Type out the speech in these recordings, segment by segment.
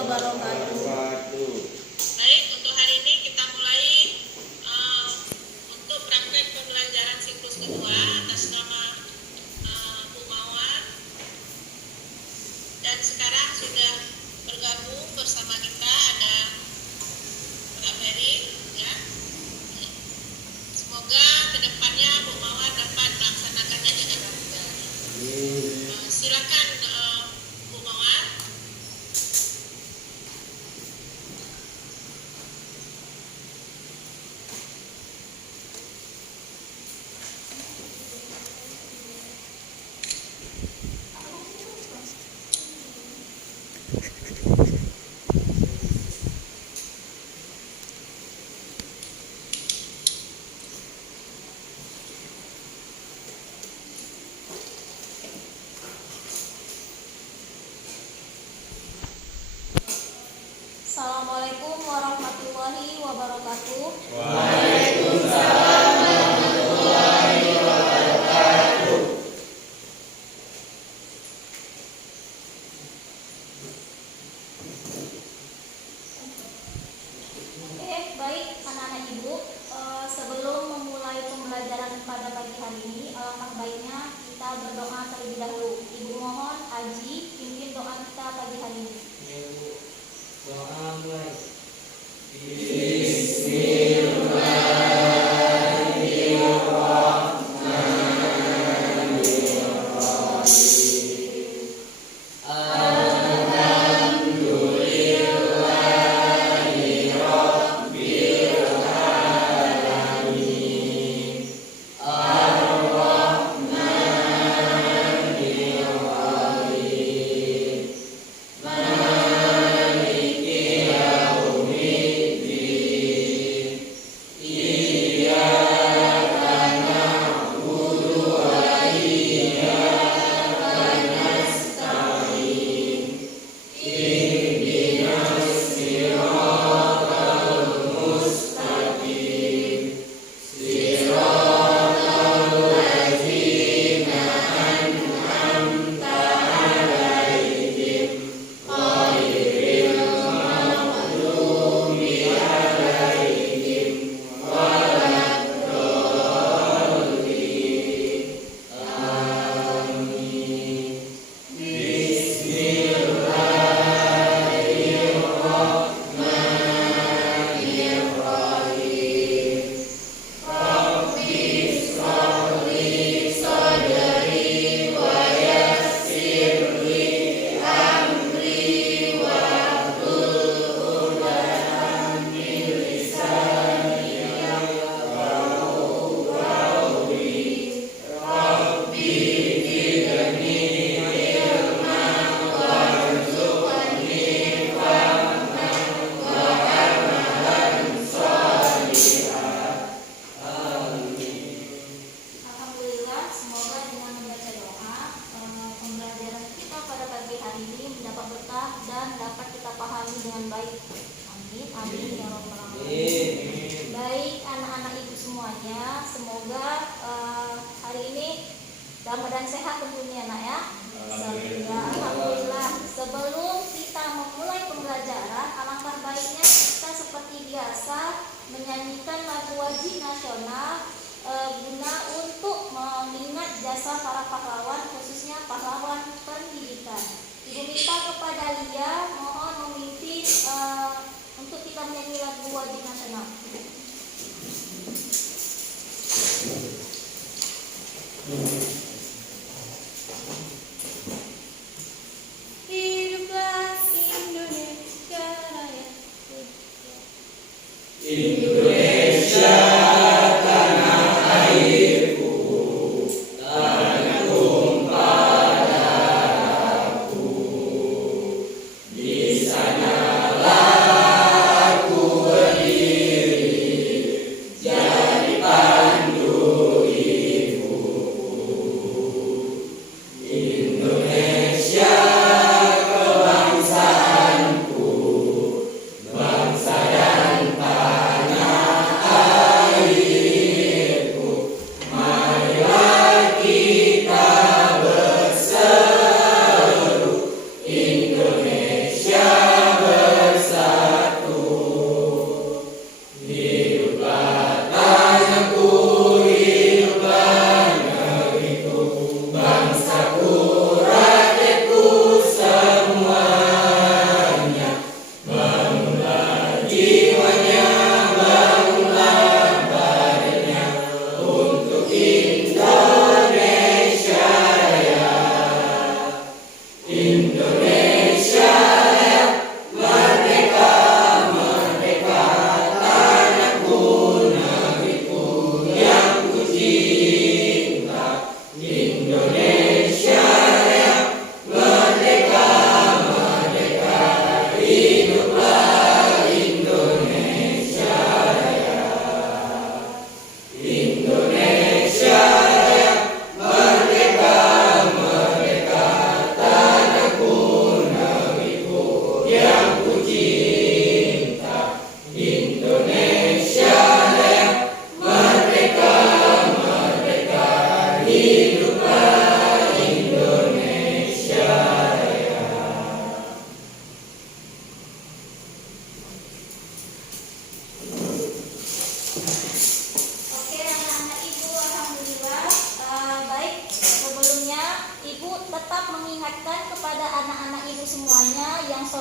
wabarakatuh. Baik, untuk hari ini kita mulai untuk praktek pembelajaran siklus kedua atas nama Bu Mawar. Dan sekarang sudah bergabung bersama kita ada Mbak Mary, ya. Semoga kedepannya Bu Mawar dapat melaksanakannya dengan lancar. Silakan Bu Mawar. Assalamualaikum warahmatullahi wabarakatuh. Waalaikumsalam warahmatullahi wabarakatuh. Oke, baik anak-anak ibu. Sebelum memulai pembelajaran pada pagi hari ini, alangkah baiknya kita berdoa terlebih dahulu. Ibu mohon Aji pimpin doa kita pagi hari ini. Doa mulai. Alhamdulillah, semoga dengan membaca doa pembelajaran kita pada pagi hari ini mendapat berkah dan dapat kita pahami dengan baik. Amin, amin ya rabbal alamin. Baik anak-anak ibu semuanya, semoga hari ini dalam dan sehat tentunya nak ya. Alhamdulillah. Sebelum kita memulai pembelajaran, alangkah baiknya kita seperti biasa menyanyikan lagu wajib nasional guna untuk mengingat jasa para pahlawan, khususnya pahlawan pendidikan. Ibu minta kepada Lia mohon memimpin untuk kita menyanyi lagu wajib nasional. Hiduplah Indonesia Raya. Indonesia tanah airku, tanah tumpah darahku. Di sanalah aku berdiri, jadi pandu ibuku. Indonesia kebangsaanku, bangsa dan tanah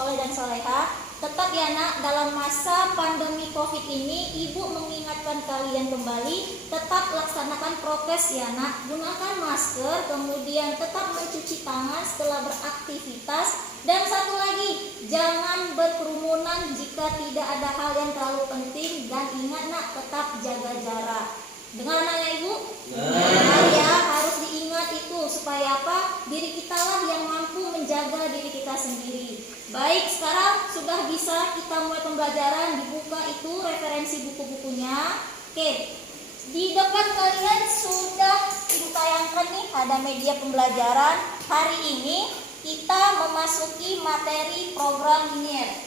soleh dan soleha. Tetap ya nak, dalam masa pandemi COVID ini ibu mengingatkan kalian kembali, tetap laksanakan prokes ya nak, gunakan masker, kemudian tetap mencuci tangan setelah beraktivitas, dan satu lagi, jangan berkerumunan jika tidak ada hal yang terlalu penting, dan ingat nak, tetap jaga jarak. Dengar anaknya ibu? Nah, ya harus diingat itu supaya apa? Diri kita lah yang mampu menjaga diri kita sendiri. Baik, sekarang sudah bisa kita mulai pembelajaran. Dibuka itu referensi buku-bukunya. Oke, di depan kalian sudah ibu tayangkan nih ada media pembelajaran. Hari ini kita memasuki materi program linier.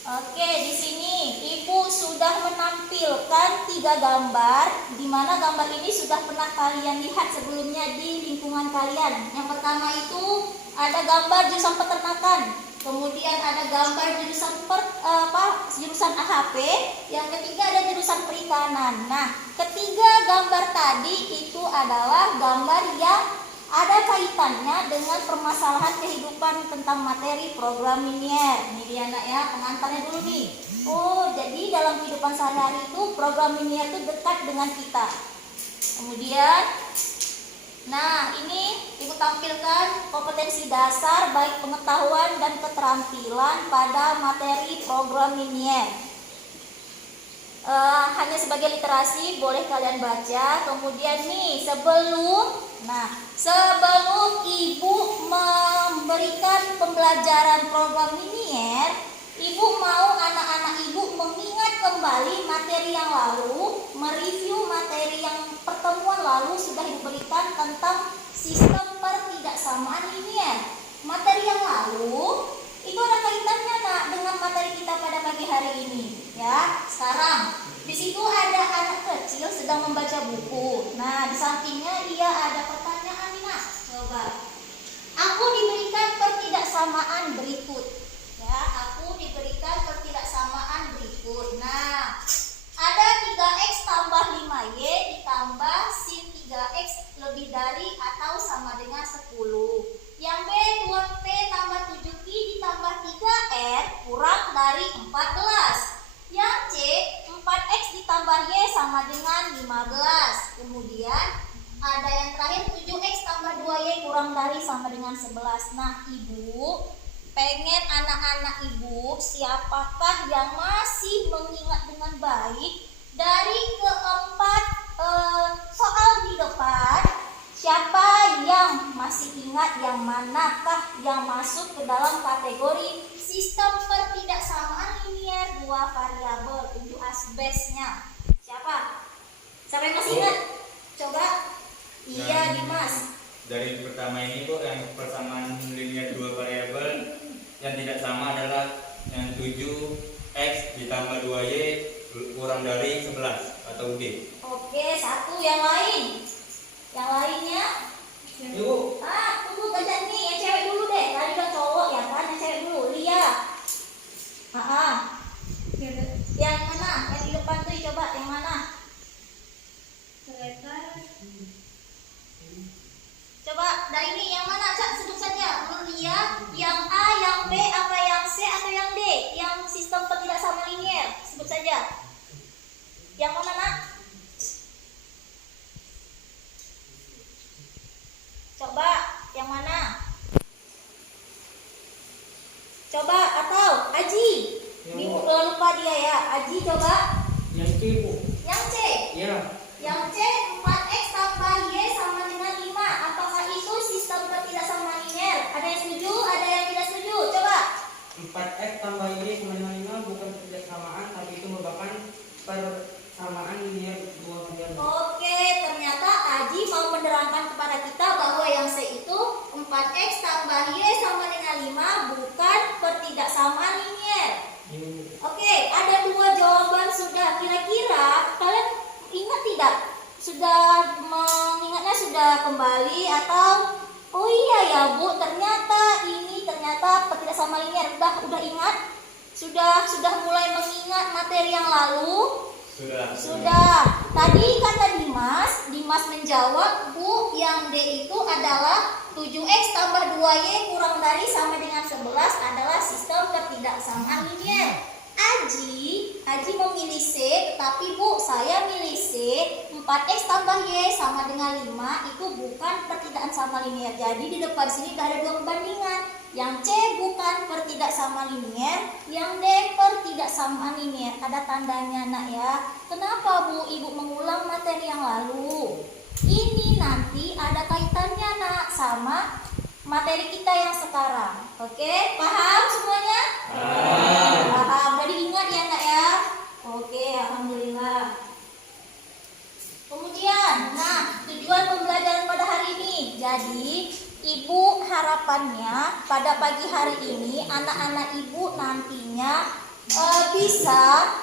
Oke, di sini ibu sudah menampilkan 3 gambar, di mana gambar ini sudah pernah kalian lihat sebelumnya di lingkungan kalian. Yang pertama itu ada gambar jurusan peternakan, kemudian ada gambar jurusan AHP, yang ketiga ada jurusan perikanan. Nah, ketiga gambar tadi itu adalah gambar yang ada kaitannya dengan permasalahan kehidupan tentang materi program linier. Ini dia nak ya, pengantarnya dulu nih. Oh, jadi dalam kehidupan sehari-hari itu program linier itu dekat dengan kita. Kemudian, nah ini ibu tampilkan kompetensi dasar baik pengetahuan dan keterampilan pada materi program linier. Hanya sebagai literasi boleh kalian baca. Kemudian nih sebelum ibu memberikan pembelajaran program linier, ibu mau anak-anak ibu mengingat kembali materi yang lalu, mereview materi yang pertemuan lalu sudah ibu berikan tentang sistem pertidaksamaan linier. Materi yang lalu itu ada kaitannya nak dengan materi kita pada pagi hari ini. Ya, sekarang di situ ada anak kecil sedang membaca buku. Nah, di sampingnya dia ada pertanyaan nih nak. Coba. Aku diberikan pertidaksamaan berikut. Ya, aku diberikan pertidaksamaan berikut. Nah, ada 3x tambah 5y ditambah sin 3x lebih dari atau sama dengan 10. Yang B 2p tambah 7q ditambah 3r kurang dari 14. Yang C 4x ditambah y sama dengan 15. Kemudian ada yang terakhir 7x tambah 2y kurang dari sama dengan 11. Nah, ibu pengen anak-anak ibu siapakah yang masih mengingat dengan baik dari keempat soal di depan. Siapa yang masih ingat yang manakah yang masuk ke dalam kategori sistem pertidaksamaan linier 2 variabel? Tunjuk asbesnya. Siapa? Siapa yang masih ingat? Coba. Iya, Dimas. Dari pertama ini kok yang persamaan linier 2 variabel yang tidak sama adalah yang 7x ditambah 2y kurang dari 11 atau D. Oke, satu yang lain. Yang lainnya? Ibu. Tunggu gantian nih, yang cewek dulu deh. Tadi kan cowok ya kan, yang cewek dulu. Lia. Yang mana? Yang di depan tuh coba, yang mana? Coba, dari ini yang mana? Cak, sebut saja. Menurut Lia, yang A, yang B, apa yang C atau yang D? Yang sistem pertidaksamaan linier. Sebut saja. Yang mana nak? Coba, yang mana? Coba, atau Aji. Ibu lupa dia ya. Aji coba. Yang C, Bu. Yang C. Iya. Yang C 4x tambah y sama dengan 5. Apakah itu sistem pertidaksamaan linier? Ada yang setuju? Ada yang tidak setuju? Coba. 4x tambah y sama dengan 5 bukan pertidaksamaan, tapi itu merupakan persamaan linier 2 variabel. Oke, ternyata Aji mau menerangkan kepada kita bahwa yang C itu 4x tambah y sama dengan 5 bukan pertidaksamaan linier. Oke, ada 2 jawaban sudah. Kira-kira kalian ingat tidak? Sudah mengingatnya sudah kembali atau oh iya ya Bu, ternyata pertidaksamaan linier. Udah ingat? Sudah mulai mengingat materi yang lalu? Sudah. Tadi kata Dimas menjawab, Bu, yang D itu adalah 7X tambah 2Y kurang dari sama dengan 11 adalah sistem ketidaksamaan linier. Aji memilih C, tetapi Bu, saya milih C. 4X tambah Y sama dengan 5 itu bukan pertidaksamaan sama linier. Jadi di depan sini gak ada dua perbandingan. Yang C bukan pertidaksamaan linier, yang D pertidaksamaan linier. Ada tandanya nak ya. Kenapa Bu Ibu mengulang materi yang lalu? Ini nanti ada kaitannya nak sama materi kita yang sekarang. Oke, paham semuanya? Paham. Udah diingat ya nak ya? Oke, alhamdulillah. Kemudian, tujuan pembelajaran pada hari ini. Jadi, Ibu harapannya pada pagi hari ini anak-anak Ibu nantinya bisa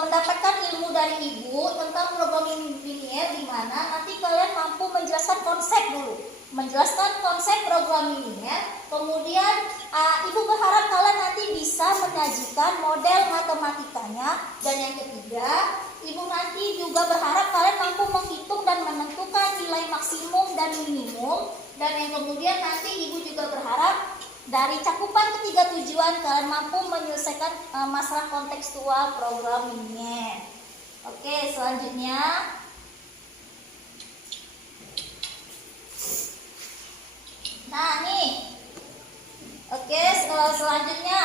mendapatkan ilmu dari Ibu tentang programming linier, di mana nanti kalian mampu menjelaskan konsep dulu. Menjelaskan konsep programming linier. Kemudian Ibu berharap kalian nanti bisa menyajikan model matematikanya. Dan yang ketiga, Ibu nanti juga berharap kalian mampu menghitung dan menentukan nilai maksimum dan minimum. Dan yang kemudian nanti Ibu juga berharap dari cakupan ketiga tujuan kalian mampu menyelesaikan masalah kontekstual programmingnya. Oke, selanjutnya selanjutnya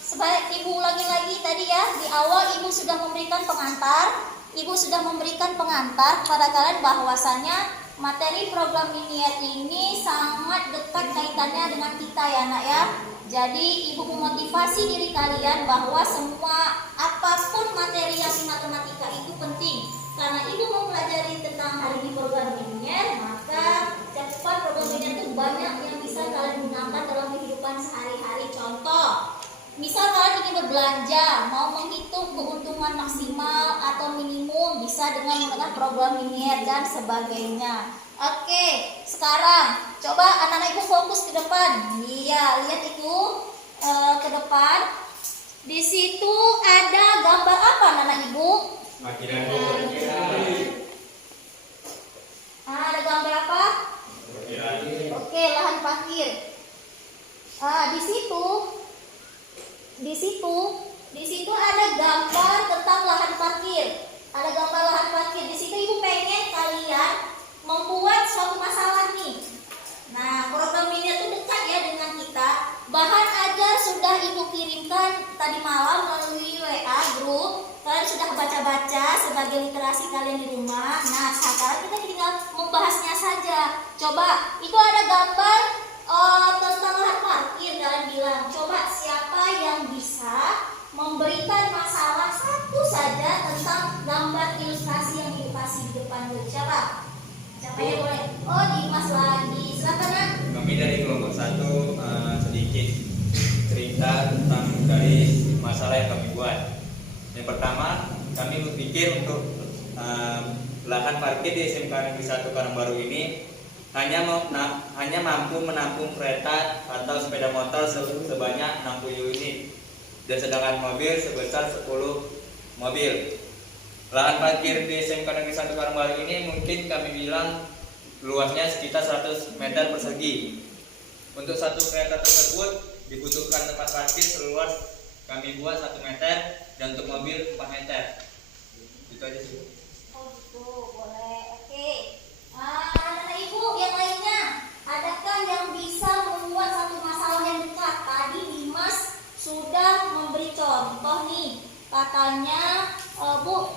sebaik Ibu ulangi lagi tadi ya, di awal Ibu sudah memberikan pengantar. Ibu sudah memberikan pengantar kepada kalian bahwasannya materi program linier ini sangat dekat kaitannya dengan kita ya nak ya. Jadi Ibu memotivasi diri kalian bahwa semua apapun materi yang di matematika itu penting. Karena Ibu mempelajari tentang hari ini program linier, maka cakupan program linier itu banyak yang bisa kalian gunakan dalam kehidupan sehari-hari. Contoh, misal kalian ingin berbelanja, mau menghitung keuntungan maksimal atau minimum, bisa dengan menggunakan program linier dan sebagainya. Oke, sekarang coba anak-anak Ibu fokus ke depan. Iya, lihat Ibu ke depan. Di situ ada gambar apa anak-anak Ibu? Ada gambar apa? Oke, lahan parkir. Di situ ada gambar tentang lahan parkir. Ada gambar lahan parkir. Di situ Ibu pengen kalian membuat suatu masalah nih. Nah, program ini itu dekat ya dengan kita. Bahan ajar sudah Ibu kirimkan tadi malam melalui WA grup. Kalian sudah baca-baca sebagai literasi kalian di rumah. Nah, sekarang kita tinggal membahasnya saja. Coba, itu ada gambar tentang lahan parkir. Kalian bilang, coba siapa yang bisa memberikan masalah satu saja tentang gambar ilustrasi yang Ibu kasih di depan dulu. Siapa? Siapa yang boleh? Oh, Dimas lagi. Silakan nak. Kami dari kelompok 1 sedikit cerita tentang dari masalah yang kami buat. Yang pertama, kami berpikir untuk lahan parkir di SMK Negeri 1 Karangbaru ini hanya mampu menampung kereta atau sepeda motor sebanyak 60 unit, dan sedangkan mobil sebesar 10 mobil. Lahan parkir di SMK Negeri 1 Karangbaru ini mungkin kami bilang luasnya sekitar 100 meter persegi. Untuk satu kereta tersebut dibutuhkan tempat parkir seluas kami buat 1 meter, dan untuk mobil 4 meter. Itu aja sih. Oh gitu, boleh. Oke. Anak-anak Ibu yang lainnya, adakah yang bisa membuat satu masalah yang dekat? Tadi Dimas sudah memberi contoh nih. Katanya, Bu,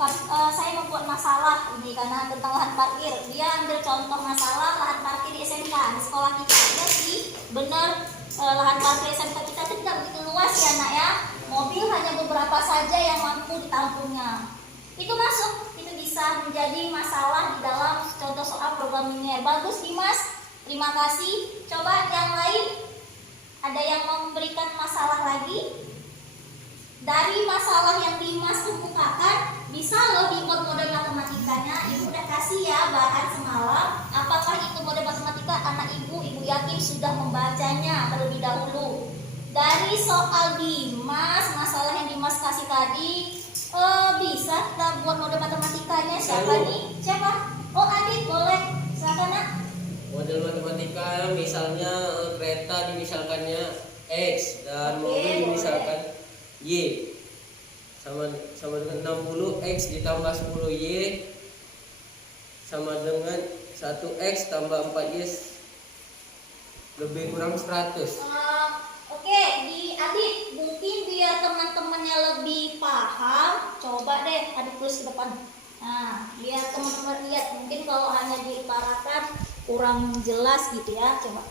saya membuat masalah ini karena tentang lahan parkir. Dia ambil contoh masalah lahan parkir di SMK di sekolah kita. Jadi benar lahan parkir SMK kita itu tidak begitu luas ya nak ya. Mobil hanya beberapa saja yang mampu ditampungnya. Itu masuk, itu bisa menjadi masalah di dalam contoh soal program linier. Bagus Dimas, terima kasih. Coba yang lain, ada yang memberikan masalah lagi? Dari masalah yang Dimas kemukakan, bisa loh dibuat model matematikanya. Ibu udah kasih ya bahan semalam. Apakah itu model matematika? Anak Ibu yakin sudah membacanya terlebih dahulu. Dari soal Dimas, masalah yang Dimas kasih tadi, Bisa kita buat model matematikanya. Siapa nih? Siapa? Oh, Adit, boleh. Silakan, Nak. Model matematika misalnya kereta dimisalkannya X dan Oke, mobil boleh. dimisalkan Y. Sama dengan 60 X ditambah 10 Y sama dengan 1 X tambah 4 Y lebih kurang 100. Oke, di Adit, mungkin biar teman-temannya lebih paham, coba deh Adit tulis ke depan. Nah, biar teman-teman lihat, mungkin kalau hanya diutarakan kurang jelas gitu ya, coba.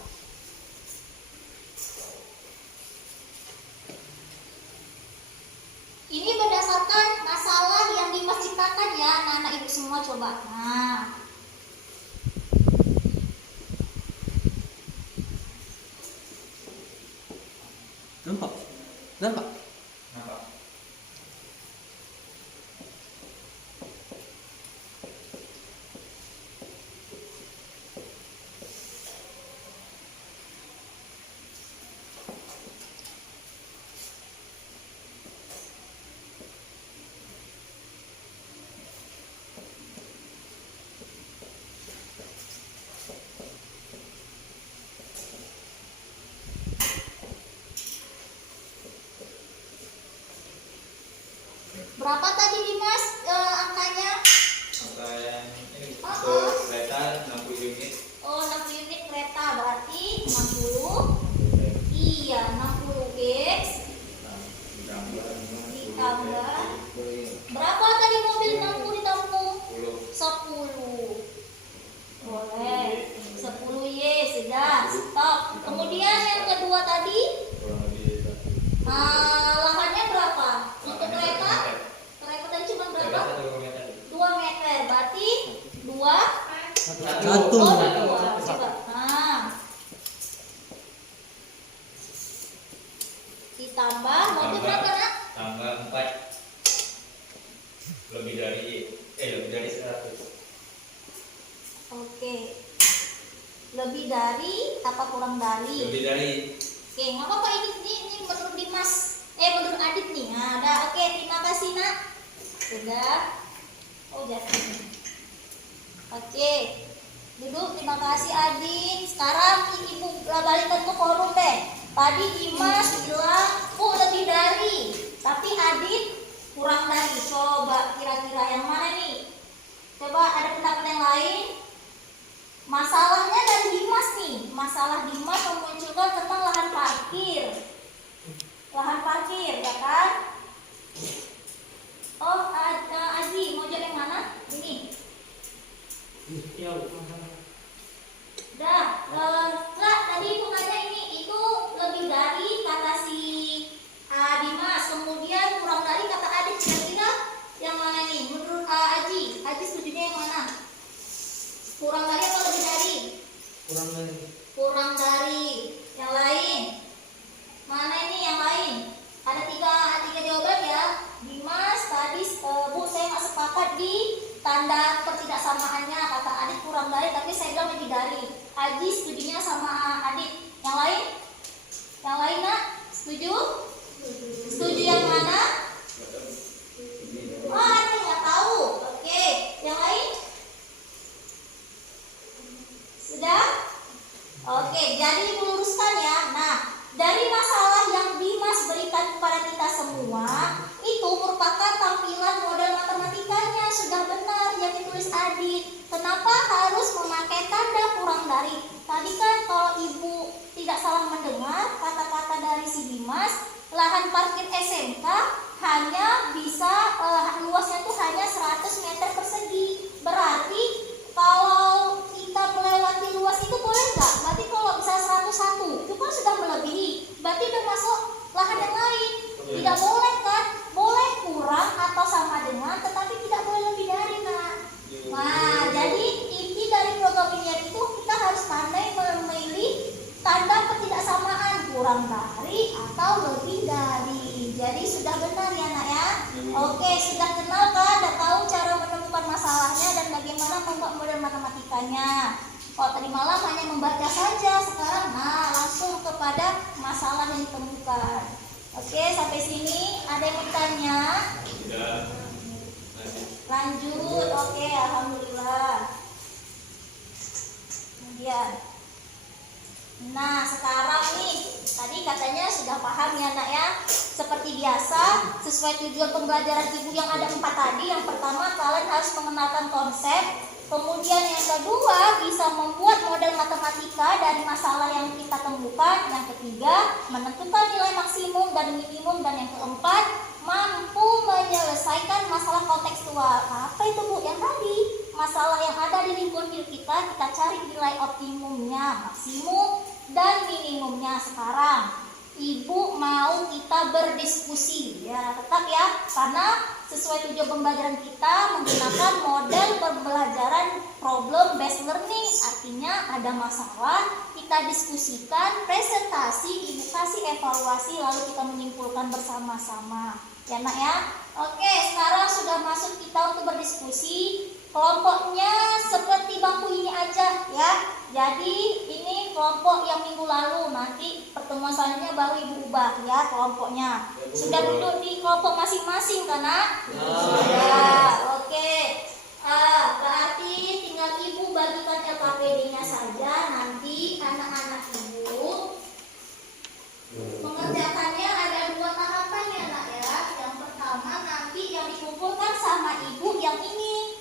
Ini berdasarkan masalah yang Dimas ciptakan ya, anak-anak ibu semua coba. Nah, Nampak? Nampak? Nampak? berapa tadi Dimas angkanya? Maka yang ini Oh, untuk kereta 60 unit. Oh, 60 unit kereta berarti 60. Iya, 60 X ditambah. Berapa tadi mobil 60 ditambah? 10. Boleh. 10 Y sudah. Stop. Kemudian yang kedua tadi lahannya berapa? Untuk kereta? Kereta tadi cuma berapa? 2 meter. Berarti 2 Satu. Oh, 2. Coba. Nah. Ditambah mobil berapa, Nak? Tambah 4 lebih dari 100. Oke. Lebih dari apa kurang dari? Lebih dari Oke, nggak apa-apa ini menurut Dimas. Menurut Adit nih. Nah, ada. Oke, terima kasih, Nak. Sudah. Oh, jatuh. Oke. Duduk, terima kasih Adit. Sekarang Ibu balikan ke forum deh. Tadi Dimas bilang, lebih dari. Tapi Adit kurang dari. Coba kira-kira yang mana nih? Coba ada pendapat yang lain. Masalahnya dari Dimas nih. Masalah Dimas memunculkan tentang lahan parkir. Lahan parkir, ya kan? Oh, Aji, mau jadi yang mana? Ini. Ya, Dah, Kak, tadi bukannya ini itu lebih dari kata si Dimas, kemudian kurang dari kata Adit. Kira-kira yang mana nih? Menurut Aji setujunya yang mana? Kurang dari atau lebih dari? kurang dari. Kurang dari. Yang lain? Mana ini yang lain? Ada tiga jawaban ya. Dimas tadi Bu saya nggak sepakat di tanda ketidaksamaannya, kata Adit kurang dari, tapi saya bilang lebih dari. Aji setujunya sama Adit. Yang lain? Yang lain, Nak? Setuju? Setuju yang mana? Oh, ada yang nggak tahu. Oke, yang lain? Sudah? Oke, jadi meluruskan ya. Nah, dari masalah yang Dimas berikan kepada kita semua, itu merupakan tampilan model matematikanya. Sudah benar yang ditulis Adit. Kenapa harus memakai tanda kurang dari? Tadi kan kalau Ibu tidak salah mendengar kata-kata dari si Dimas, lahan parkir SMK hanya bisa luasnya tuh hanya 100 meter persegi. Berarti kalau kita melewati luas itu boleh nggak? Berarti kalau bisa 101 itu kan sudah melebihi. Berarti udah masuk lahan yang lain. Tidak boleh kan? Boleh kurang atau sama dengan, tetapi tidak boleh lebih dari, Nak. Nah, jadi inti dari program linear itu kita harus pandai memilih tanda ketidaksamaan, kurang dari atau lebih dari. Jadi sudah benar ya, Nak ya. Oke, sudah kenal kan? Sudah tahu cara menemukan masalahnya dan bagaimana membuat model matematikanya. Kalau tadi malam hanya membaca saja, sekarang langsung kepada masalah yang ditemukan. Oke, sampai sini ada yang bertanya? Tidak. Lanjut. Oke, alhamdulillah. Kemudian, nah sekarang nih, tadi katanya sudah paham ya nak ya. Seperti biasa, sesuai tujuan pembelajaran ibu yang ada 4 tadi. Yang pertama, kalian harus mengenalkan konsep. Kemudian yang kedua, bisa membuat model matematika dari masalah yang kita temukan. Yang ketiga, menentukan nilai maksimum dan minimum. Dan yang keempat, mampu menyelesaikan masalah kontekstual. Apa itu Bu? Yang tadi, masalah yang ada di lingkungan hidup kita cari nilai optimumnya, maksimum, dan minimumnya. Sekarang Ibu mau kita berdiskusi ya, tetap ya, karena sesuai tujuan pembelajaran kita menggunakan model pembelajaran problem based learning. Artinya ada masalah, kita diskusikan, presentasi, Ibu kasih evaluasi, lalu kita menyimpulkan bersama-sama ya nak ya. Oke, sekarang sudah masuk kita untuk berdiskusi. Kelompoknya seperti bangku ini aja ya. Jadi ini kelompok yang minggu lalu, nanti pertemuan selanjutnya baru Ibu ubah ya kelompoknya. Sudah duduk di kelompok masing-masing kan nak? Ya, oke. Berarti tinggal Ibu bagikan LKPD-nya saja. Nanti anak-anak Ibu mengerjakannya ada 2 tahapan ya nak ya. Yang pertama nanti yang dikumpulkan sama Ibu yang ini,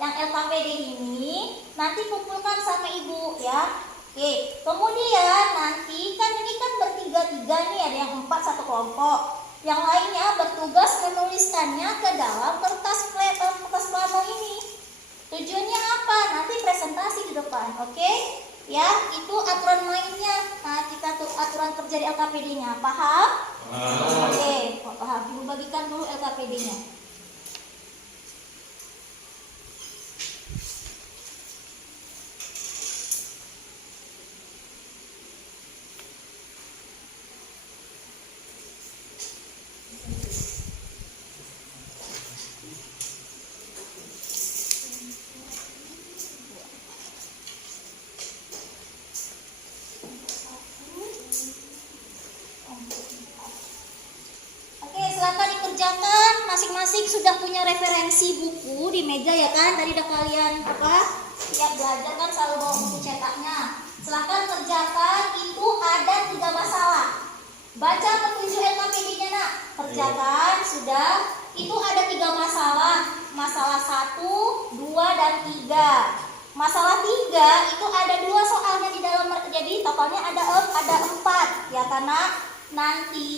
yang LKPD ini nanti kumpulkan sama Ibu ya. Oke, kemudian nanti kan ini kan bertiga-tiga nih, ada yang 4 satu kelompok. Yang lainnya bertugas menuliskannya ke dalam kertas plano ini. Tujuannya apa? Nanti presentasi di depan, oke? Ya, itu aturan mainnya. Nah, kita tuh aturan kerja di LKPD-nya. Paham? Oke, paham. Ibu bagikan dulu LKPD-nya. Silakan dikerjakan, masing-masing sudah punya referensi buku di meja ya kan? Tadi udah kalian siap belajar kan, selalu bawa buku cetaknya. Silakan kerjakan, itu ada 3 masalah. Baca petunjuk LKPD-nya nak. Kerjakan, sudah. Itu ada 3 masalah. Masalah 1, 2, dan 3. Masalah 3 itu ada 2 soalnya di dalam, jadi totalnya ada 4 ya, karena nanti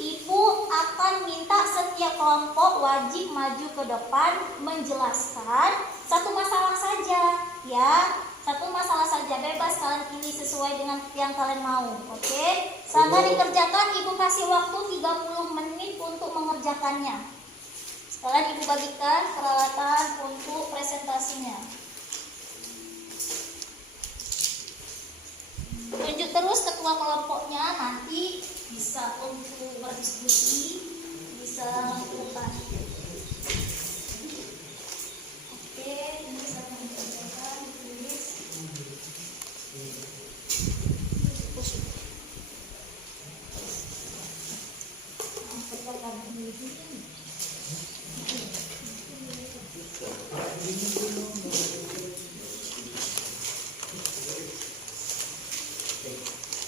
Ibu akan minta setiap kelompok wajib maju ke depan menjelaskan 1 masalah saja ya. 1 masalah saja, bebas kalian pilih sesuai dengan yang kalian mau. Oke, silakan dikerjakan. Ibu kasih waktu 30 menit untuk mengerjakannya. Sekarang Ibu bagikan peralatan untuk presentasinya. Tunjuk terus ketua kelompoknya, nanti bisa untuk berdiskusi, bisa menentukan. Oke, ini bisa dikerjakan, ditulis.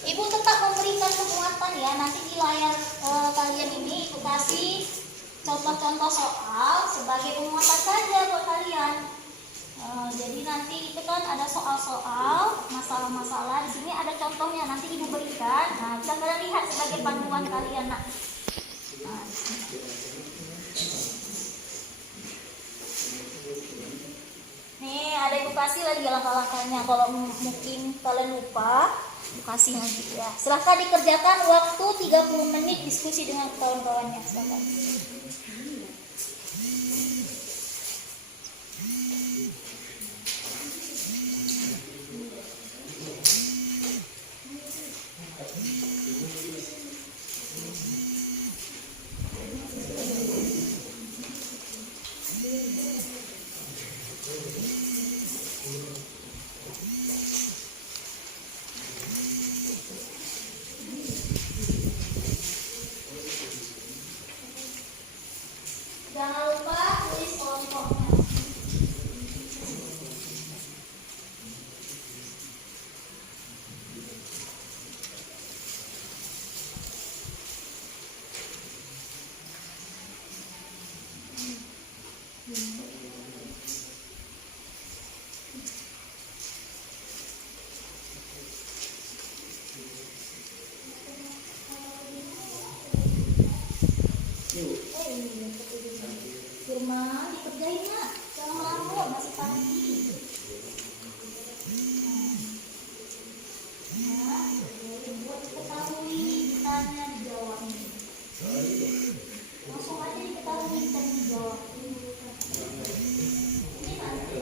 Ibu tetap memberikan penguatan ya, nanti di layar kalian ini Ibu kasih contoh-contoh soal sebagai penguatan saja buat kalian. Jadi nanti itu kan ada soal-soal, masalah-masalah, di sini ada contohnya, nanti Ibu berikan. Nah, bisa kalian lihat sebagai panduan kalian nak. Nah, nih ada Ibu kasih lagi langkah-langkahnya, kalau mungkin kalian lupa kasih nanti ya. Silahkan dikerjakan, waktu 30 menit diskusi dengan kawan-kawannya. Silahkan. rumah dikerjain nak, jangan lama masih pagi. Nah, buat diketahui, ditanya, dijawab. Langsung aja diketahui dan dijawab. Ini nanti.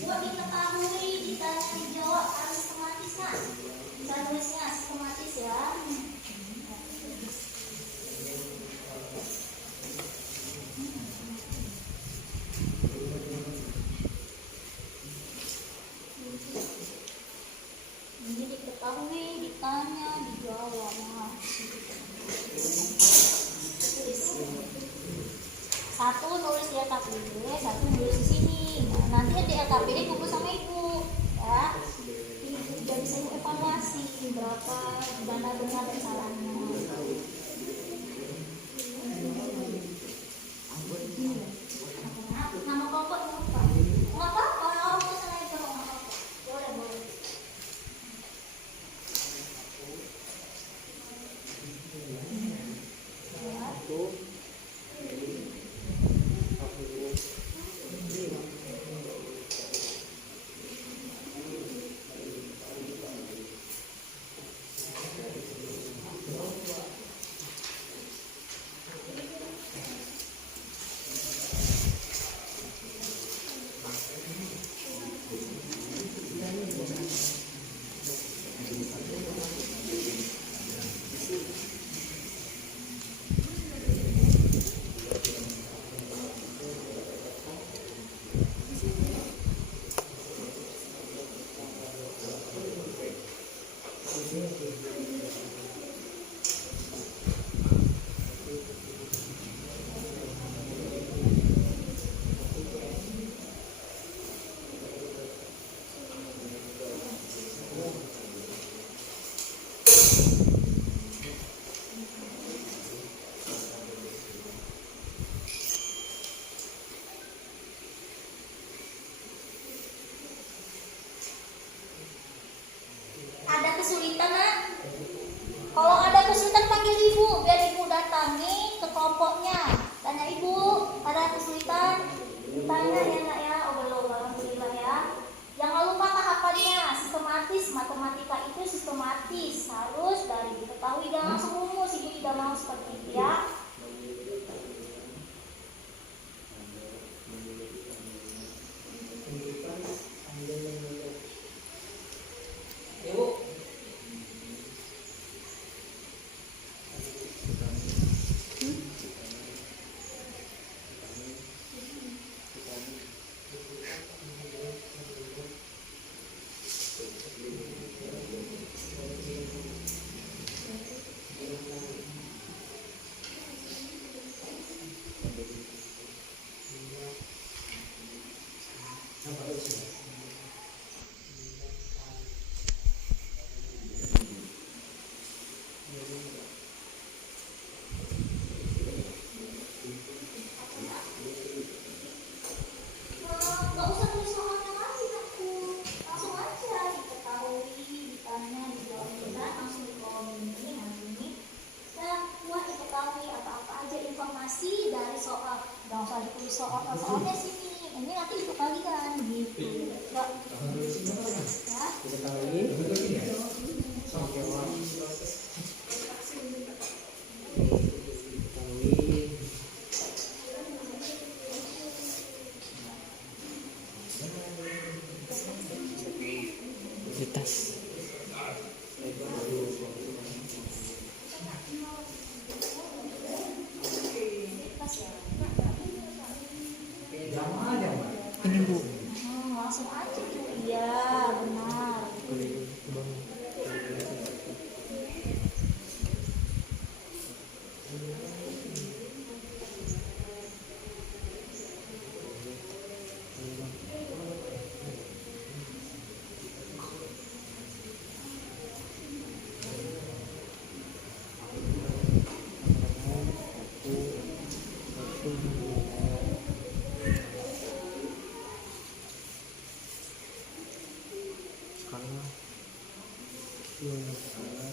Buat diketahui, ditanya, dijawab harus sistematis nak. Bisa nulisnya sistematis ya. Ini diketahui, ditanya, dijawab. Nah, tulis. Satu nulis di LKPD, satu nulis di sini. Nah, nanti di LKPD kumpul sama ibu, ya. Jadi bisa ibu evaluasi berapa dana benar dan salahnya. Nama kelompok apa? Nggak apa-apa, orang tulisan aja kalau nggak apa-apa. Boleh, boleh. Ada kesulitan nak? Kalau ada kesulitan panggil ibu, biar ibu datangi ke kelompoknya. Tanya ibu, ada kesulitan? Tanya ya nak ya, oh belum, alhamdulillah ya. Jangan lupa tahapannya, sistematis, matematika itu sistematis, harus dari diketahui, jangan langsung rumus, ibu tidak mau seperti itu ya. Ibu, Nggak usah tulis soalnya lagi aku, langsung aja diketahui, ditanya, dijawab, dan langsung dikomen ini nanti ini. Dan buat diketahui apa-apa aja informasi dari soal, nggak usah ditulis soalnya sini. Ini nanti dikalikan gitu. Nggak, ya. di tas. tengah. Yang tengah.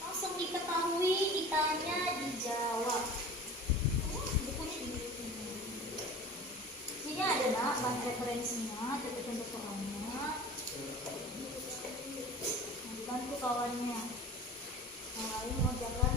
Langsung diketahui, ditanya, dijawab. Sini ada nak bahan referensinya, contoh-contoh soalnya. Dibantu kawannya. Yang lain mau jalan.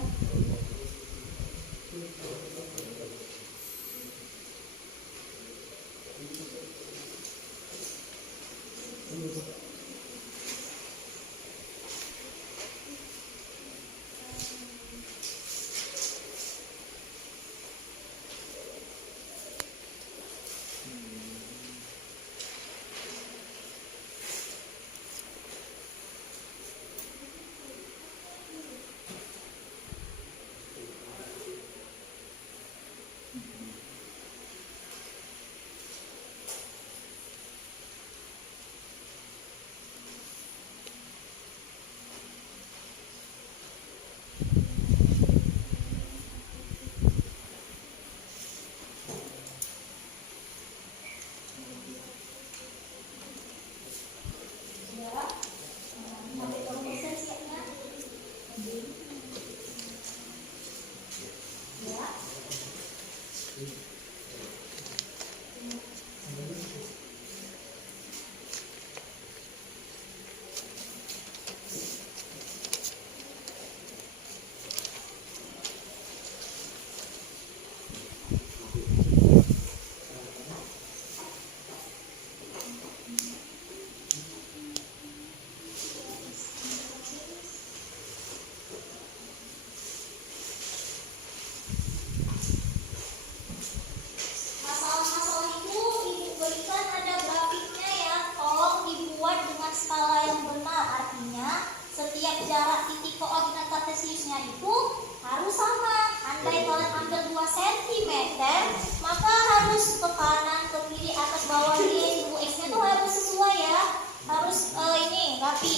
jarak titik koordinat kartesiusnya itu harus sama. Andai kalian ambil 2 cm, maka harus ke kanan, ke kiri, atas, bawah, y, x-nya tuh harus sesuai ya. Harus ini rapi.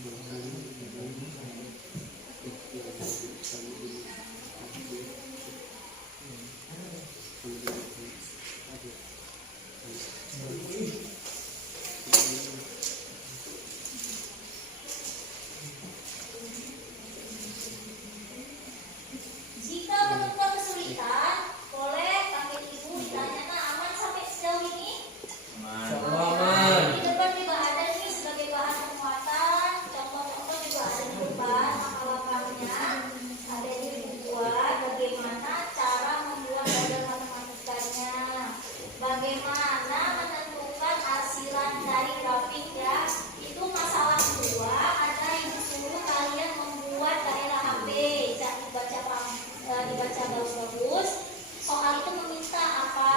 Jika menemukan kesulitan, boleh kakek ibu ditanya, nah aman sampai sejauh ini? Aman. Di depan juga ada nih sebagai bahan penguatan, contoh-contoh juga ada di depan langkah-langkahnya. Ada yang dibuat bagaimana cara membuat model matematikanya, bagaimana menentukan hasilan dari grafik ya. Itu masalah kedua, ada yang disuruh kalian membuat daerah HP, dibaca bagus-bagus. Soal itu meminta apa?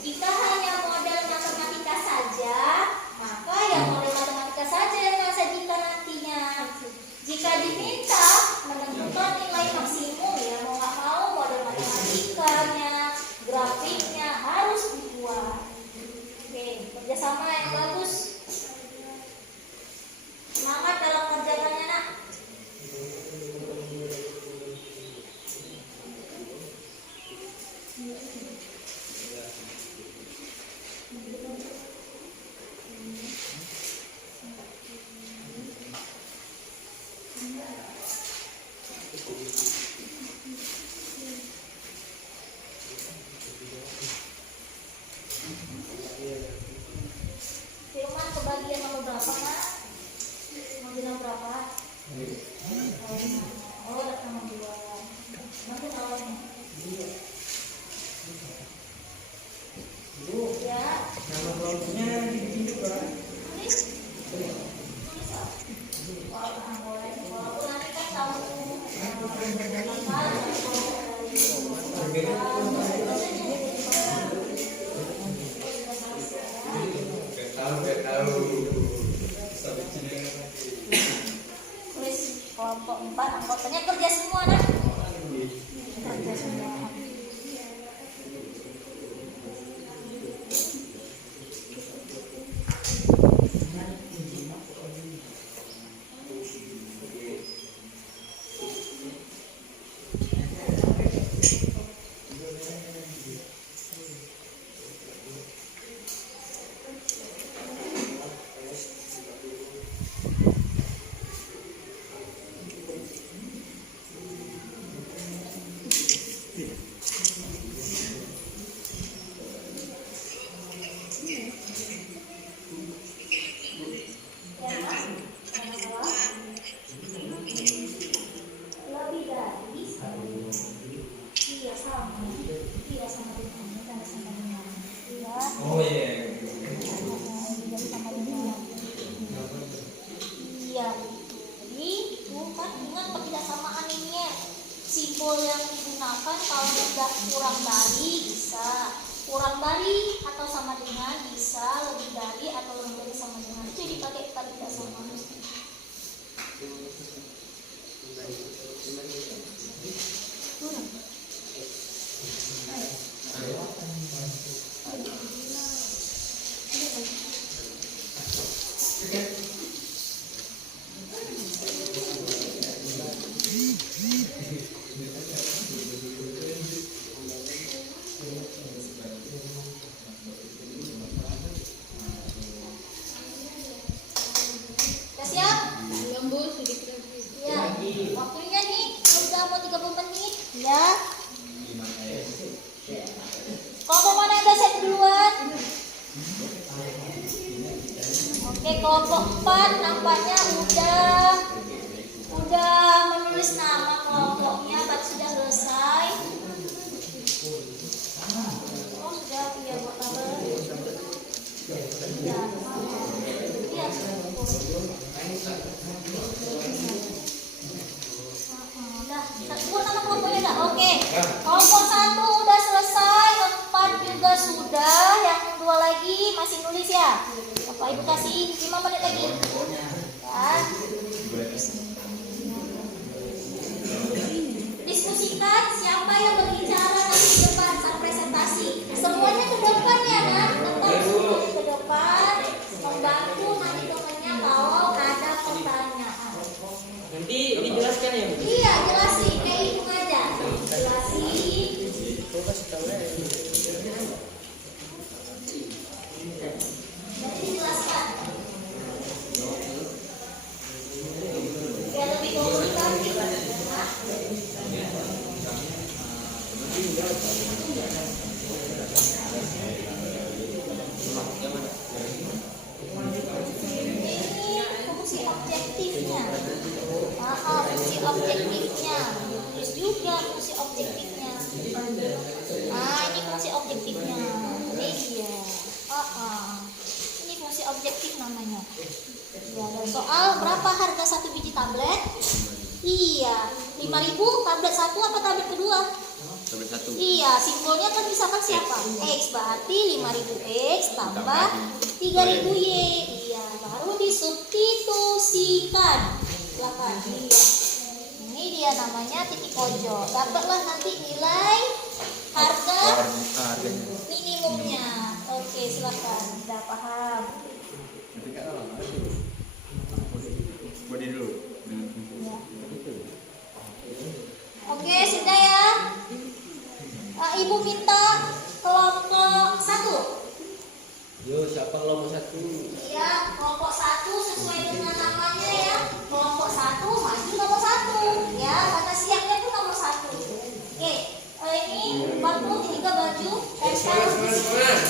Jika hanya model matematika saja, maka ya model matematika saja yang disajikan nantinya. Jika diminta menentukan nilai maksimum, ya mau nggak mau model matematikanya, grafiknya harus dibuat. Oke, kerjasama yang bagus. Semangat dalam kerjaannya nak. Firman kebagian nomor berapa nak? Mau bilang berapa? Oh, ada nomor 2. Nanti awalnya. Ya. Nama kelompoknya ditunjuk kan? Tulis. Wah, boleh. Walaupun nanti kan tahu. Gak tahu. Sampai sini. Tulis kelompok 4, anggotanya kerja semua nak. Kerja semua. Oh iya. Iya. Jadi itu kan ingat ketidaksamaan ini ya. Simbol yang digunakan kalau tidak kurang dari bisa, kurang dari atau sama dengan bisa, lebih dari atau lebih dari sama dengan, itu dipakai ketidaksamaan. Udah siap? Ya, waktunya nih udah mau 30 menit ya. Kelompok mana yang udah siap duluan? Oke, kelompok 4 nampaknya udah menulis nama kelompoknya, tapi sudah selesai. Oh, sudah punya buat tabel. Ya, iya. Udah, buat nama kelompoknya udah. Oke. Kelompok 1 udah selesai, 4 juga sudah, yang 2 lagi masih nulis ya. Bapak Ibu kasih 5 menit lagi. Ya. Diskusikan siapa yang berbicara nanti di depan saat presentasi. Semuanya ke depan ya kan? Tetap semuanya ke depan, membantu nanti temannya kalau ada pertanyaan. fungsi objektifnya. Tulis juga fungsi objektifnya. Ah, ini fungsi objektifnya. Ini dia. Ini fungsi objektif namanya. Ya, dan soal berapa harga satu biji tablet? Iya, 5.000 tablet satu apa tablet kedua? Tablet 1. Iya, simbolnya kan misalkan siapa? X berarti 5.000 X tambah 3.000 Y. Iya, baru disubstitusikan. Silakan. Iya. Ini dia namanya titik pojok. Dapatlah nanti nilai harga minimumnya. Oke, silakan. Sudah paham? Body dulu. Ya. Oke, sudah ya. Ibu minta kelompok 1. Yo, siapa kelompok 1? Iya, kelompok 1 sesuai dengan namanya ya. Kelompok 1 maju nomor 1. Ya, kata siapnya tuh nomor 1. Oke, ini baju, tiga baju. Semangat, semangat.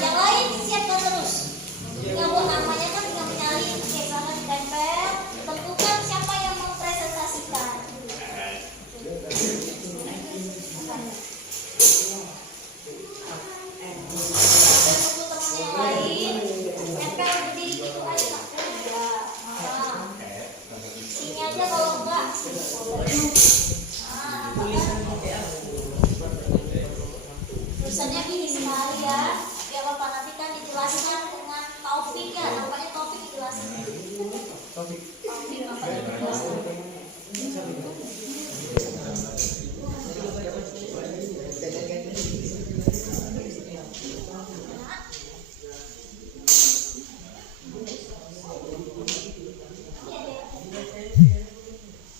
Yang lain siapkan terus. Ya, buat namanya kan tinggal menyalin. Oke, sana ditempel. Tentukan siapa yang mempresentasikan. Yang lain, nempel berdiri gitu aja. Ya, sini aja kalau enggak. Tulisannya gini sekali ya. Biar Bapak nanti kan dijelaskan dengan Taufik ya. Namanya Taufik dijelasin. Taufik namanya dijelasin.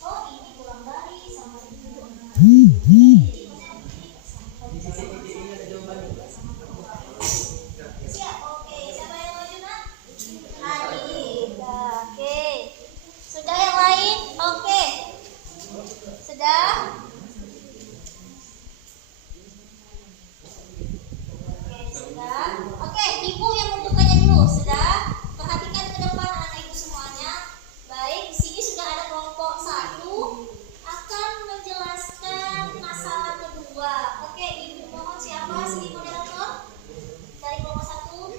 Oh, ini kurang dari sama siap, oke. Siapa yang maju nak? Adi. Oke. Sudah yang lain? Oke. Sudah? Oke, sudah. Oke, ibu yang membukanya dulu. Sudah? Perhatikan ke depan anak ibu semuanya. Baik, di sini sudah ada kelompok 1 akan menjelaskan masalah kedua. Oke, ibu mohon siapa sini moderator? Dari kelompok 1.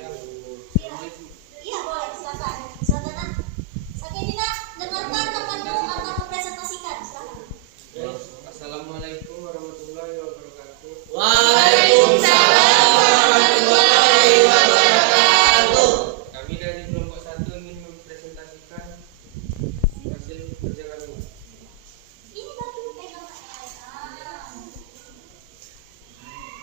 Iya, boleh, silakan. Silakan nak. Oke, Dina, dengarkan temanmu akan mempresentasikan. Silakan. Assalamualaikum warahmatullahi wabarakatuh. Waalaikumsalam warahmatullahi wabarakatuh. Kami dari kelompok 1 ingin mempresentasikan hasil kerja kami. Ini baru pegang.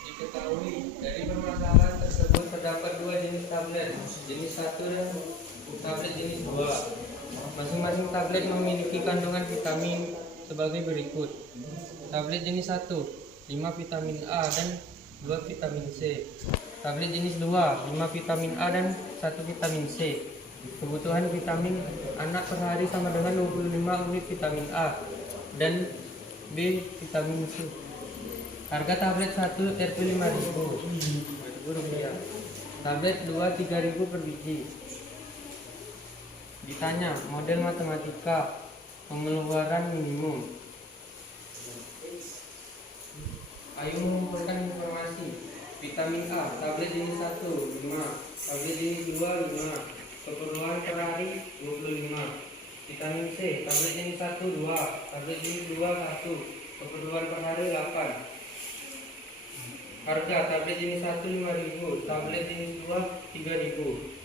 Diketahui dari permasalahan tersebut terdapat 2 jenis tablet, jenis 1 dan tablet jenis 2. Masing-masing tablet memiliki kandungan vitamin sebagai berikut. Tablet jenis 1, 5 vitamin A dan 2 vitamin C. Tablet jenis 2, 5 vitamin A dan 1 vitamin C. Kebutuhan vitamin anak per hari sama dengan 25 unit vitamin A dan B vitamin C. Harga tablet 1 Rp 5.000. Tablet 2 3.000 per biji. Ditanya model matematika, pengeluaran minimum. Ayo mengumpulkan informasi. Vitamin A, tablet jenis 1, 5. Tablet jenis 2, 5. Keperluan per hari, 25. Vitamin C, tablet jenis 1, 2. Tablet jenis 2, 1. Keperluan per hari, 8. Harga tablet jenis 1, 5.000. Tablet jenis 2, 3.000.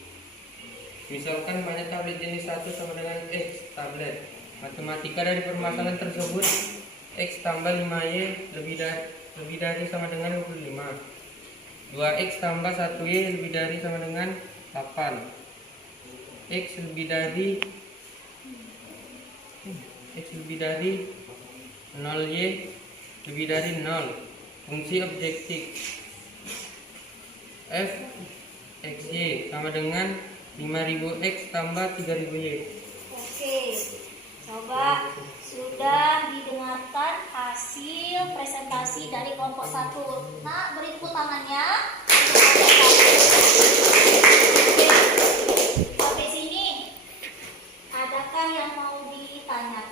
Misalkan banyak tablet jenis 1 sama dengan X tablet. Matematika dari permasalahan tersebut, X tambah 5Y lebih dari sama dengan 25. 2X tambah 1Y lebih dari sama dengan 8. X lebih dari 0Y lebih dari 0. Fungsi objektif F XY sama dengan 5.000X tambah 3.000Y. Oke, coba sudah didengarkan hasil presentasi dari kelompok 1. Nah, beri tepuk tangannya. Oke, sampai sini adakah yang mau ditanya?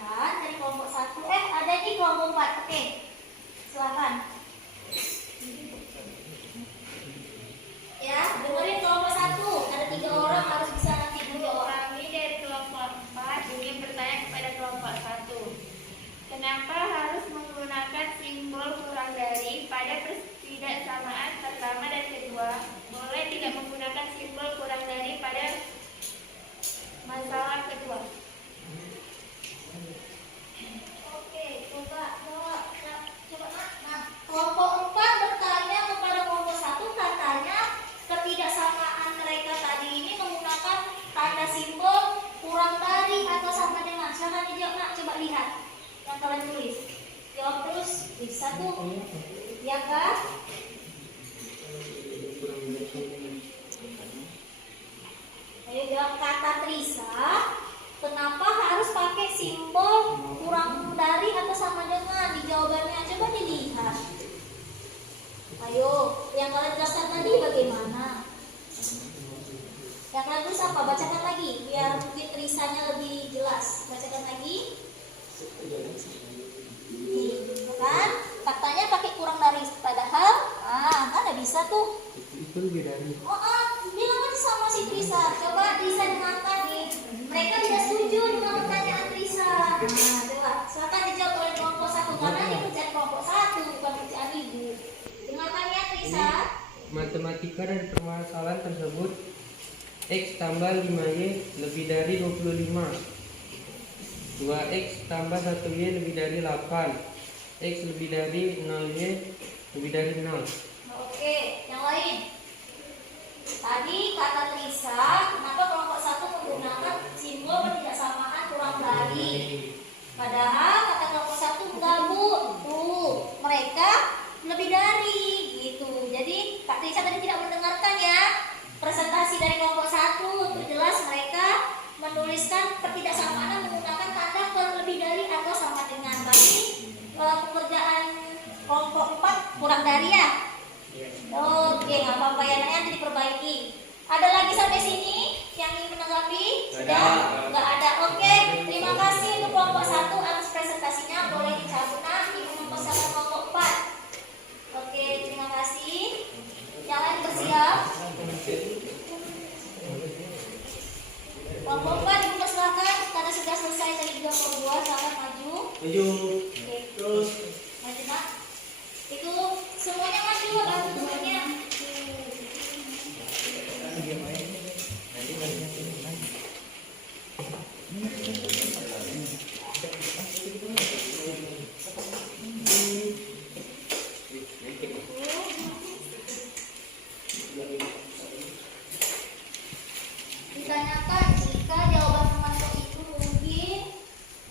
jawab nak, coba lihat yang kalian tulis. Jawab terus, bisa tuh. Ya kan? Ayo jawab kata Trisa. Kenapa harus pakai simbol kurang dari atau sama dengan di jawabannya? Coba dilihat. Ayo, yang kalian jelaskan tadi bagaimana? Yang kalian tulis apa? Bacakan lagi biar mungkin Trisanya lebih jelas. Bacakan lagi. Nih, kan? Katanya pakai kurang dari, padahal ada bisa tuh. Itu lebih dari. Bilang aja sama si Trisa. Coba Trisa dengarkan nih. Mereka tidak setuju dengan pertanyaan Trisa. Nah, coba silakan dijawab oleh kelompok 1 karena ini kerjaan kelompok 1 bukan kerjaan ibu. Dengarkan ya Trisa. Matematika dan permasalahan tersebut X tambah 5Y lebih dari 25, 2X tambah 1Y lebih dari 8, X lebih dari 0Y lebih dari 0. Oke, yang lain. Tadi kata Trisa, kenapa kelompok 1 menggunakan simbol ketidaksamaan kurang dari? Padahal kata kelompok 1 enggak bu, tuh mereka lebih dari gitu. Jadi Kak Trisa tadi tidak mendengarkan ya presentasi dari kelompok 1. Untuk jelas mereka menuliskan ketidaksamaan menggunakan tanda lebih dari atau sama dengan. Tapi pekerjaan kelompok 4 kurang dari ya. Oke, nggak apa-apa ya, nanti diperbaiki. Ada lagi sampai sini yang ingin menanggapi? Sudah? Nggak ada. Oke, terima kasih untuk kelompok 1 atas presentasinya. Boleh dicabut nanti mempersiapkan kelompok 4. Oke, terima kasih. Yang lain bersiap. Kelompok 4 dipersilakan karena sudah selesai dari kelompok 2. Silakan maju. Maju. Oke. Terus. Maju nak. Itu semuanya maju, bantu temannya. Ditanyakan jika jawaban teman-teman itu mungkin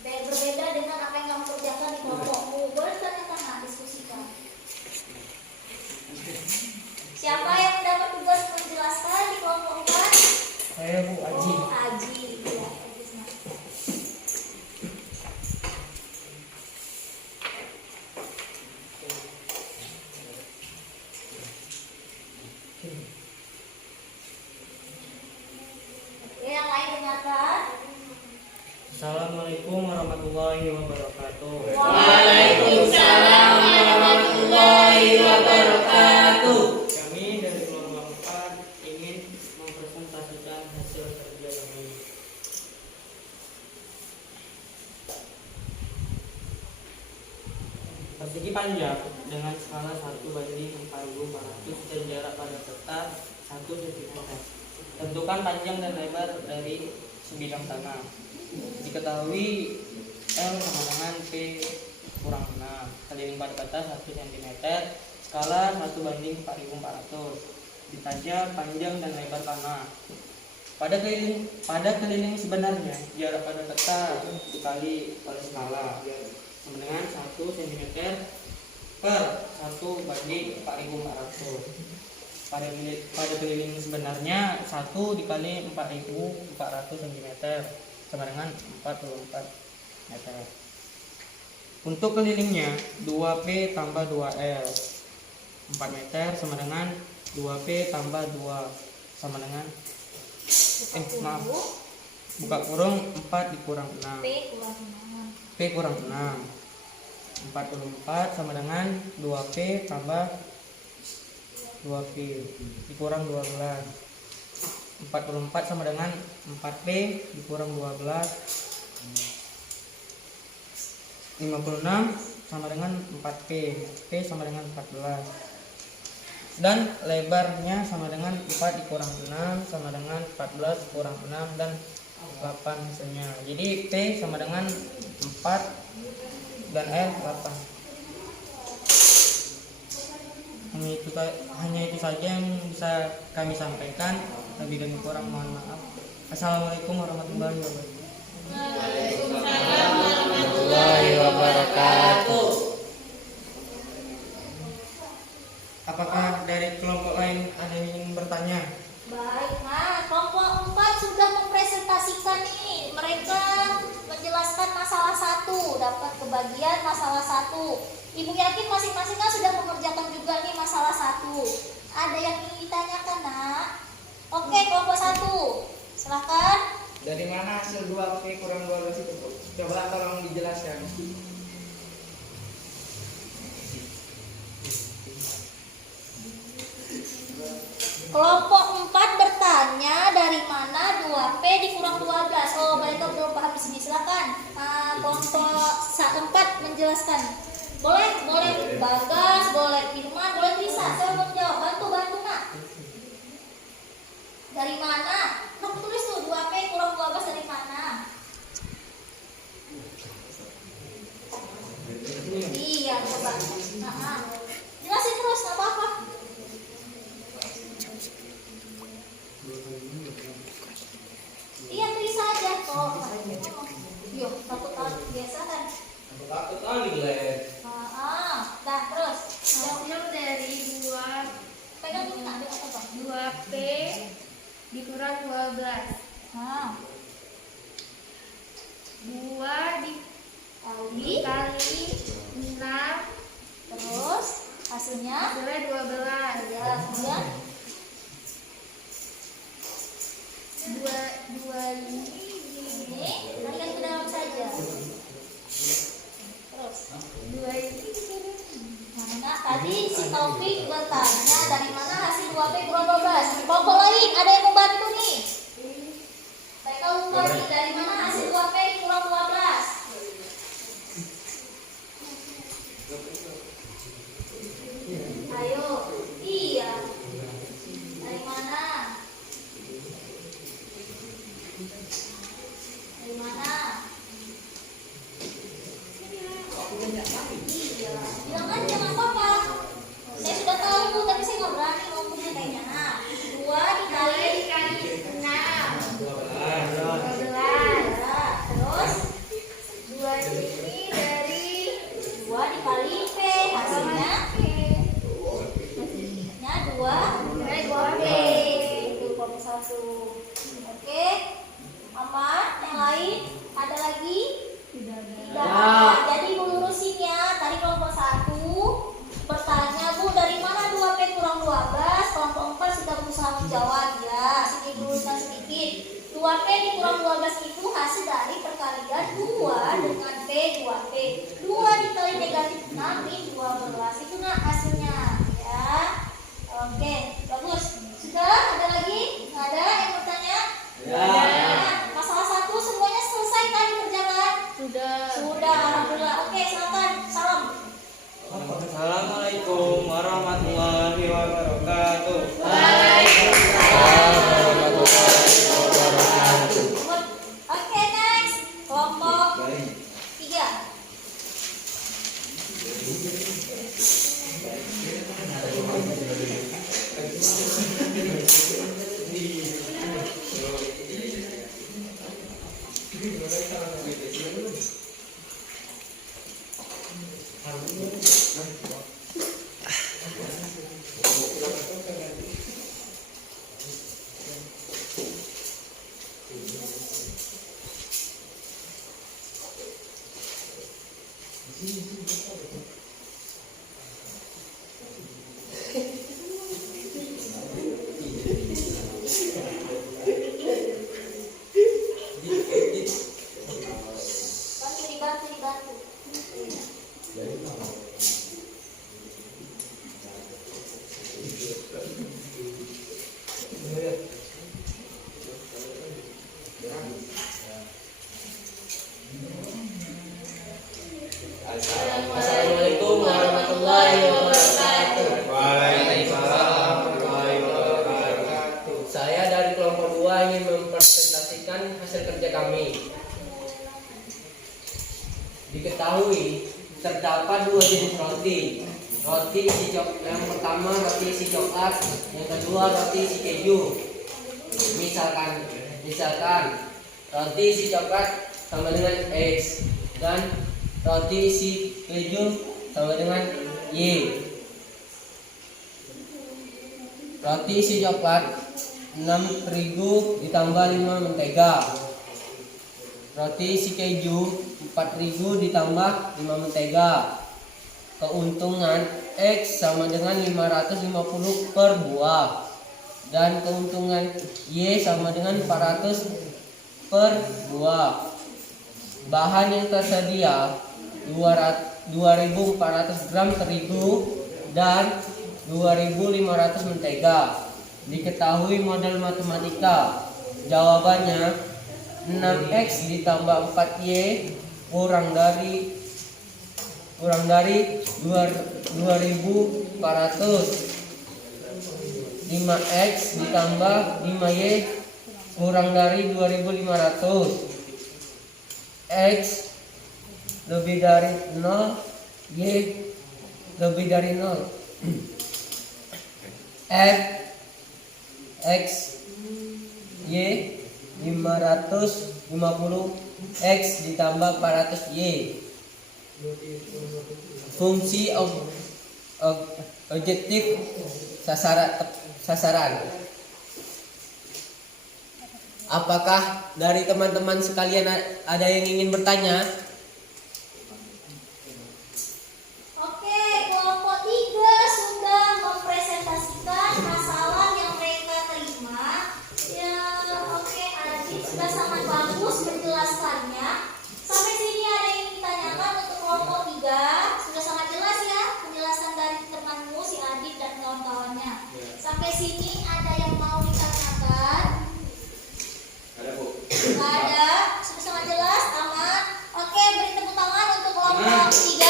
berbeda dengan apa yang kamu kerjakan di kelompokmu. Boleh tanyakan, nah, diskusikan. Siapa yang mendapat tugas menjelaskan di kelompok 4? Saya Bu Aji. Oh, Aji. Ya, Aji senang. Oke, yang lain dengarkan. Assalamualaikum warahmatullahi wabarakatuh. Waalaikumsalam warahmatullahi wabarakatuh. Kami dari kelompok 4 ingin mempresentasikan hasil kerja kami. Persegi panjang dengan skala 1/400 dan jarak pada peta 1 cm. Tentukan panjang dan lebar dari sebidang tanah. Diketahui L sama dengan P kurang 6. Keliling pada peta 1 cm. Skala 1/4400. Ditaja panjang dan lebar tanah. Pada keliling sebenarnya jarak pada peta dikali oleh skala sama dengan 1 cm per 1/4400. Pada keliling sebenarnya 1 dikali 4400 cm sama dengan 44 meter. Untuk kelilingnya 2P tambah 2L 4 meter sama dengan 2P tambah 2 sama dengan buka kurung 4 dikurang 6 P kurang 6 44 sama dengan 2P tambah 2P dikurang 12 44 sama dengan 4P dikurang 12 56 sama dengan 4P P sama dengan 14 dan lebarnya sama dengan 4 dikurang 6 sama dengan 14 kurang 6 dan 8 hasilnya. Jadi P sama dengan 4 dan L 8. Hanya itu saja yang bisa kami sampaikan. Lebih dan kurang mohon maaf. Assalamualaikum warahmatullahi wabarakatuh. Waalaikumsalam. wabarakatuh. Apakah dari kelompok lain ada yang ingin bertanya? Baik, nah kelompok 4 sudah mempresentasikan nih. Mereka menjelaskan masalah 1, dapat kebagian masalah 1. Ibu yakin masing-masing kan sudah mengerjakan juga nih masalah 1. Ada yang ingin ditanyakan, nak? Oke, kelompok 1. Silakan. Dari mana hasil 2P kurang 12 itu, Bu? Coba tolong dijelaskan. Kelompok 4 bertanya dari mana 2P dikurang 12. Oh, mereka belum paham di sini. Silakan. Kelompok 4 menjelaskan. Boleh Bagas, boleh Firman, boleh Lisa. Saya mau jawab. Bantu nak. Dari mana? Kamu tulis tuh 2P kurang 12 dari mana? Iya, coba. Jelasin terus, nggak apa-apa. Iya, tulis saja kok. Yuk, takut biasa kan? Takut kali, Glenn. Dah terus. Hasil dari Pegang dulu nak, biar apa? 2P dikurang 12. 2 dikali 6 Terus hasilnya? hasilnya 12. Ya, kemudian 2 ini kalian ke dalam saja. Terus 2 ini mana tadi si Taufik bertanya dari mana hasil 2P kurang 12. Kelompok lain ada yang mau bantu nih? Mereka lupa nih dari mana hasil 2P kurang 12. Ayo, iya. Dari mana? Dari mana? Iya, bilang aja nggak apa-apa. Saya sudah tahu, tapi saya nggak berani ngomongnya kayaknya. 2 dikali 6 12. 12. Terus 2 ini dari 2 dikali P, hasilnya 2 dari 2P. 2P. Itu kelompok 1. Oke, aman. Yang lain ada lagi? Tidak ada. Jadi Bu lurusin ya. Tadi kelompok 1 bertanya, Bu, dari mana 2P kurang 12? Kelompok 4 sudah berusaha menjawab ya. Sedikit luruskan sedikit. 2P dikurang 12 itu hasil dari perkalian 2 dengan P 2P. 2 dikali negatif 6 min 12. Itu nak hasilnya ya. Oke, bagus. Sudah ada lagi? Nggak ada yang bertanya? Masalah 1 semuanya selesai kan dikerjakan? Sudah, alhamdulillah. Oke, silakan. Salam. Assalamualaikum warahmatullahi wabarakatuh. Oke, next. Kelompok 3. Dibantu. Assalamualaikum warahmatullahi wabarakatuh. Waalaikumsalam warahmatullahi wabarakatuh. Saya dari kelompok 2 ingin mempresentasikan hasil kerja kami. Diketahui terdapat 2 jenis roti. Roti isi coklat, yang pertama roti isi coklat, yang kedua roti isi keju. Misalkan roti isi coklat sama dengan X dan Roti isi keju sama dengan Y. Roti isi coklat 6 terigu ditambah 5 mentega. Roti isi keju 4 terigu ditambah 5 mentega. Keuntungan X sama dengan 550 per buah. Dan keuntungan Y sama dengan 400 per buah. Bahan yang tersedia 2.400 gram terigu dan 2.500 mentega. Diketahui model matematika. Jawabannya 6X ditambah 4Y kurang dari 2.400. 5X ditambah 5Y kurang dari 2.500. X lebih dari 0, Y lebih dari 0. F X Y 550 X ditambah 400 Y. Fungsi objektif sasaran. Apakah dari teman-teman sekalian ada yang ingin bertanya? Oke, kelompok 3 sudah mempresentasikan masalah yang mereka terima. Ya, oke, Adit sudah sangat bagus menjelaskannya. Sampai sini ada yang ditanyakan untuk kelompok 3? Sudah sangat jelas ya penjelasan dari temanmu si Adit dan kawan-kawannya. Sampai sini ada yang mau ditanyakan? Ada Bu. Nggak ada, sudah sangat jelas, aman. Oke, beri tepuk tangan untuk kelompok 3.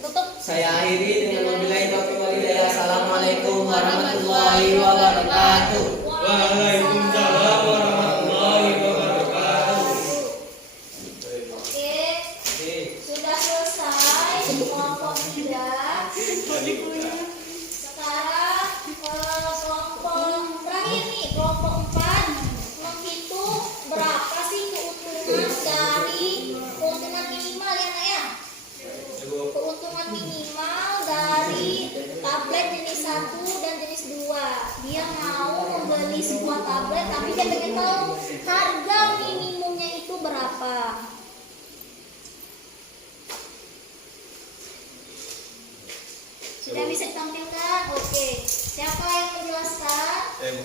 Tutup. Saya akhiri dengan wabillahi taufiq wal hidayah. Assalamualaikum warahmatullahi wabarakatuh. Waalaikumsalam warahmatullahi wabarakatuh. Oke, sudah selesai kelompok 3. Sekarang kelompok terakhir nih, kelompok 4 menghitung berapa sih keuntungan minimal ya Nak ya? Keuntungan minimal dari tablet jenis 1 dan jenis 2. Dia mau membeli sebuah tablet tapi dia pengen tahu harga minimumnya itu berapa. Sudah bisa ditampilkan? Oke. Siapa yang menjelaskan? Bu.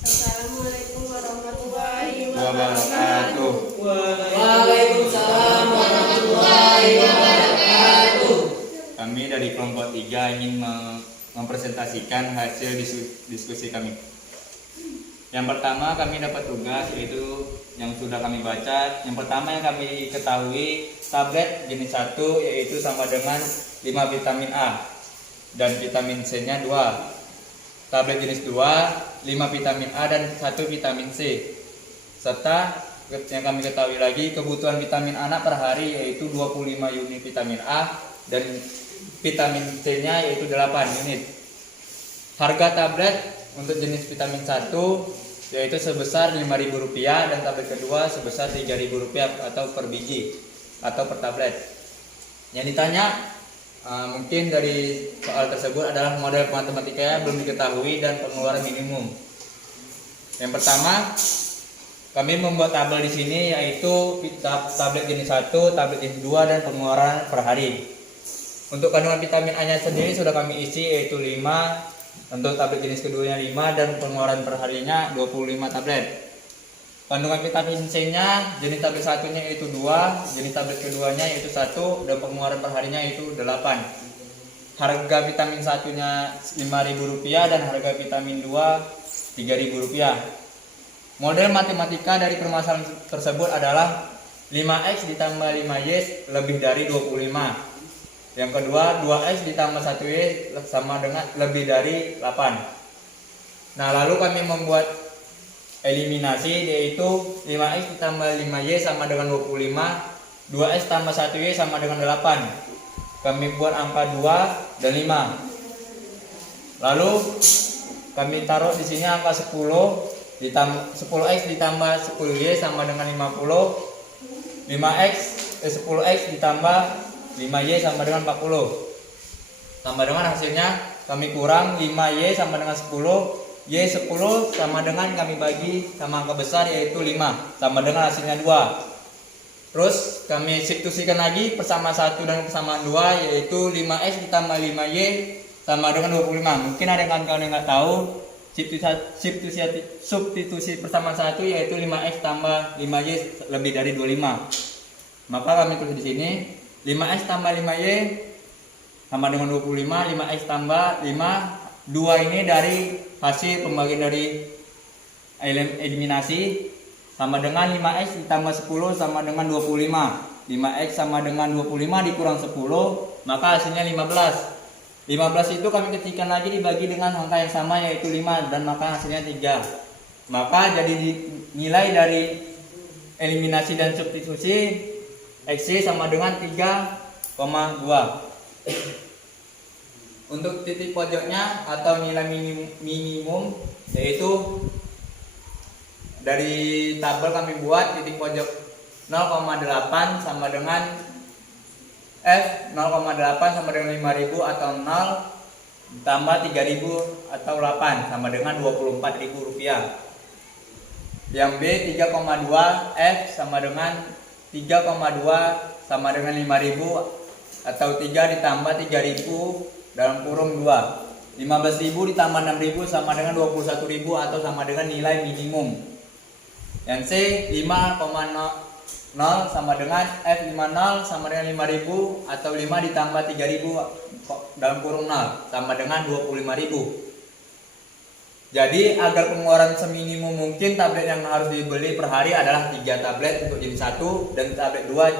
Assalamualaikum warahmatullahi Wabarakatuh. Waalaikumsalam warahmatullahi wabarakatuh. Kami dari kelompok 3 ingin mempresentasikan hasil diskusi kami. Yang pertama kami dapat tugas yaitu yang sudah kami baca. Yang pertama yang kami ketahui tablet jenis 1 yaitu sama dengan 5 vitamin A dan vitamin C-nya 2. Tablet jenis 2 5 vitamin A dan 1 vitamin C. Serta yang kami ketahui lagi kebutuhan vitamin anak per hari yaitu 25 unit vitamin A dan vitamin C-nya yaitu 8 unit. Harga tablet untuk jenis vitamin 1 yaitu sebesar Rp5.000 dan tablet kedua sebesar Rp3.000 atau per biji atau per tablet. Yang ditanya mungkin dari soal tersebut adalah model matematikanya belum diketahui dan pengeluaran minimum. Yang pertama, kami membuat tabel di sini yaitu tablet jenis 1, tablet jenis 2 dan pengeluaran per hari. Untuk kandungan vitamin A-nya sendiri sudah kami isi yaitu 5, Untuk tablet jenis keduanya 5 dan pengeluaran perharinya 25 tablet. Kandungan vitamin C-nya jenis tablet satunya yaitu 2, jenis tablet keduanya yaitu 1, dan pengeluaran perharinya itu 8. Harga vitamin satunya Rp5.000 dan harga vitamin 2 Rp3.000. Model matematika dari permasalahan tersebut adalah 5x ditambah 5y lebih dari 25. Yang kedua, 2x ditambah 1y sama dengan lebih dari 8. Nah, lalu kami membuat eliminasi, yaitu 5x ditambah 5y sama dengan 25, 2x tambah 1y sama dengan 8. Kami buat angka 2 dan 5. Lalu kami taruh di sini angka 10 10x ditambah 10y sama dengan 50. 10x ditambah 5y sama dengan 40. Sama dengan hasilnya kami kurang 5y sama dengan 10. Y10 sama dengan kami bagi sama angka besar yaitu 5, sama dengan hasilnya 2. Terus kami substitusikan lagi persamaan 1 dan persamaan 2, yaitu 5x ditambah 5y sama dengan 25. Mungkin ada kawan-kawan yang nggak tahu substitusi persamaan 1 yaitu 5x tambah 5y lebih dari 25. Maka kami tulis di sini 5x tambah 5y sama dengan 25, 5x tambah 5, 2 ini dari hasil pembagian dari eliminasi sama dengan 5x ditambah 10 sama dengan 25. 5x sama dengan 25 dikurang 10, maka hasilnya 15. 15 itu kami ketikkan lagi dibagi dengan angka yang sama yaitu 5, dan maka hasilnya 3. Maka jadi nilai dari eliminasi dan substitusi x sama dengan 3,2. Untuk titik pojoknya atau nilai minimum yaitu dari tabel kami buat titik pojok 0,8 sama dengan F 0,8 sama dengan 5.000 atau 0 ditambah 3.000 atau 8 sama dengan Rp24.000. Yang B 3,2 F sama dengan 3,2 sama dengan 5.000 atau 3 ditambah 3.000 dalam kurung 2. 15.000 ditambah 6.000 sama dengan 21.000 atau sama dengan nilai minimum. Yang C 5,0 sama dengan F50 sama dengan 5.000 atau 5 ditambah 3.000 dalam kurung 0 sama dengan 25.000. Jadi agar pengeluaran seminimum mungkin, tablet yang harus dibeli per hari adalah 3 tablet untuk jenis 1 dan tablet 2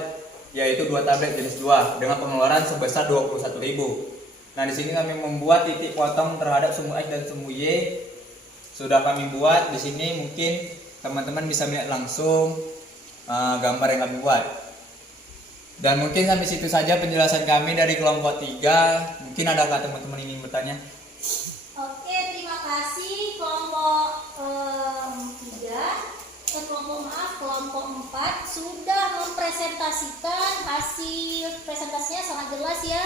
yaitu 2 tablet jenis 2 dengan pengeluaran sebesar 21.000. Nah, di sini kami membuat titik potong terhadap sumbu X dan sumbu Y. Sudah kami buat di sini, mungkin teman-teman bisa melihat langsung gambar yang kami buat. Dan mungkin sampai situ saja penjelasan kami dari kelompok 3. Mungkin adakah teman-teman ini bertanya? Oke, terima kasih kelompok 4 sudah mempresentasikan hasil presentasinya sangat jelas ya.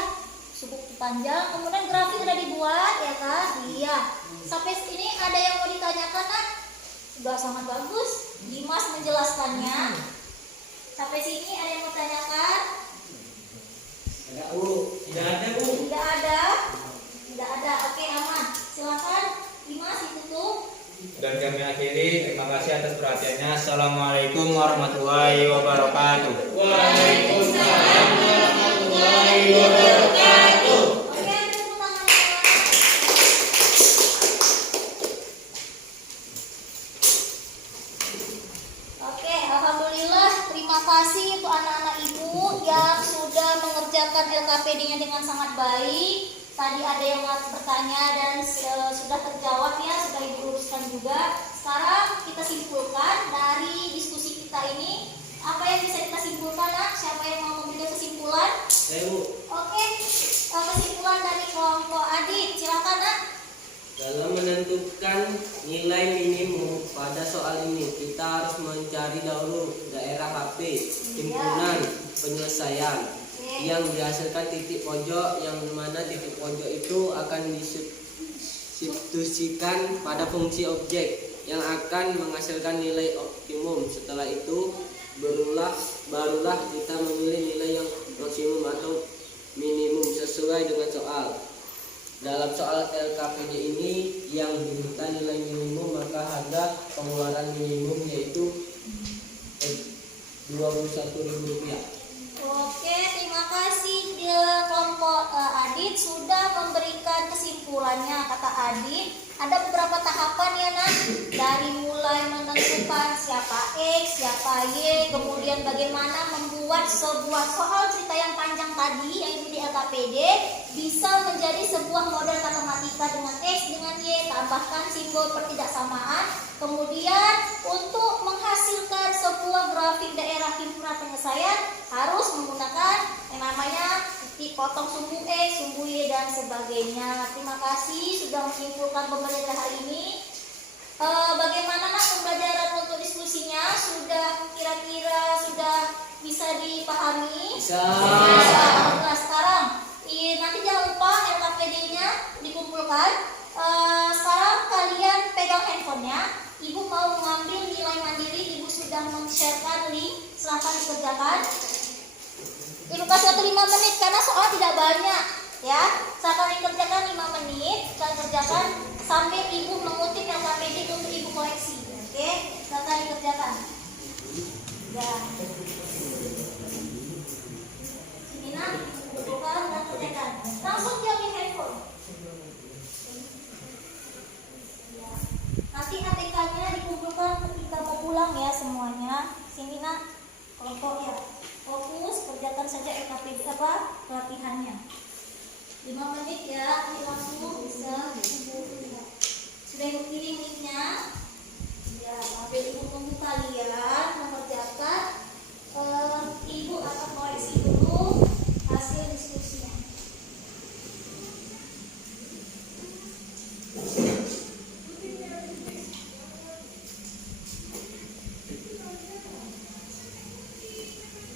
Cukup panjang, kemudian grafik sudah dibuat ya kan? Iya. Sampai sini ada yang mau ditanyakan kan? Sudah sangat bagus Dimas menjelaskannya. Sampai sini ada yang mau tanyakan? Tidak ada Bu. Tidak ada. Oke, aman. Silakan Dimas ditutup. Dan kami akhiri, terima kasih atas perhatiannya. Assalamualaikum warahmatullahi wabarakatuh. Waalaikumsalam warahmatullahi wabarakatuh. Oke, tepuk tangan. Oke, alhamdulillah. Terima kasih untuk anak-anak ibu yang sudah mengerjakan LKPD-nya dengan sangat baik. Tadi ada yang bertanya dan sudah terjawab ya, sudah ibu luruskan juga. Sekarang kita simpulkan dari diskusi kita ini. Apa yang bisa kita simpulkan, Nak? Siapa yang mau memberikan kesimpulan? Saya Bu. Oke, kesimpulan dari kelompok Adit, silakan, Nak. Dalam menentukan nilai minimum pada soal ini, kita harus mencari dahulu daerah HP, himpunan, penyelesaian yang dihasilkan titik pojok, yang mana titik pojok itu akan disubstitusikan pada fungsi objek yang akan menghasilkan nilai optimum. Setelah itu barulah kita memilih nilai yang maksimum atau minimum sesuai dengan soal. Dalam soal LKPD ini yang diminta nilai minimum, maka harga pengeluaran minimum yaitu Rp21.000. Oke, terima kasih kelompok Adit sudah memberikan kesimpulannya. Kata Adit, ada beberapa tahapan ya nak, dari mulai menentukan siapa X, siapa Y, kemudian bagaimana membuat sebuah soal cerita yang panjang tadi yaitu di LKPD bisa menjadi sebuah model matematika dengan X dengan Y, tambahkan simbol pertidaksamaan. Kemudian untuk menghasilkan sebuah grafik daerah himpunan penyelesaian harus menggunakan yang namanya titik potong sumbu X, sumbu Y dan sebagainya. Terima kasih sudah menyimpulkan pembelajaran hari ini. Bagaimana nak pembelajaran untuk diskusinya? Sudah kira-kira sudah bisa dipahami? Bisa. Nah, sekarang nanti jangan lupa LKPD-nya dikumpulkan. Sekarang kalian pegang handphonenya. Ibu mau mengambil nilai mandiri, ibu sudah men-sharekan link, silahkan dikerjakan. Ibu kasih waktu 5 menit karena soal tidak banyak ya. Silahkan dikerjakan 5 menit, silahkan kerjakan sambil ibu mengutip LKPD untuk ibu koreksi. Oke, silahkan dikerjakan. Ya. Sini nak, bukan dan kerjakan. Langsung diambil handphone. Nanti ATK-nya dikumpulkan ketika mau pulang ya semuanya. Sini nak, kelompok ya. Fokus, kerjakan saja LKPD latihannya. 5 menit ya, nanti langsung bisa. Sudah ibu kirim linknya. Ya, sambil ibu tunggu kalian mengerjakan. Ibu akan koreksi dulu hasil diskusinya.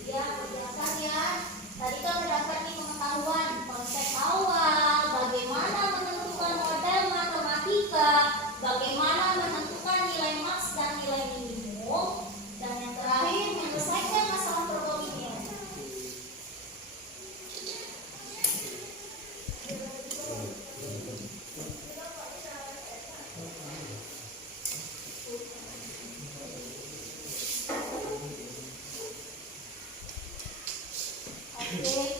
Ya, kerjakan ya. Tadi kan mendapat nih pengetahuan konsep awal, bagaimana menentukan model matematika, bagaimana menentukan nilai maks dan nilai minimum, dan yang terakhir menyelesaikan masalah problem ini. Oke.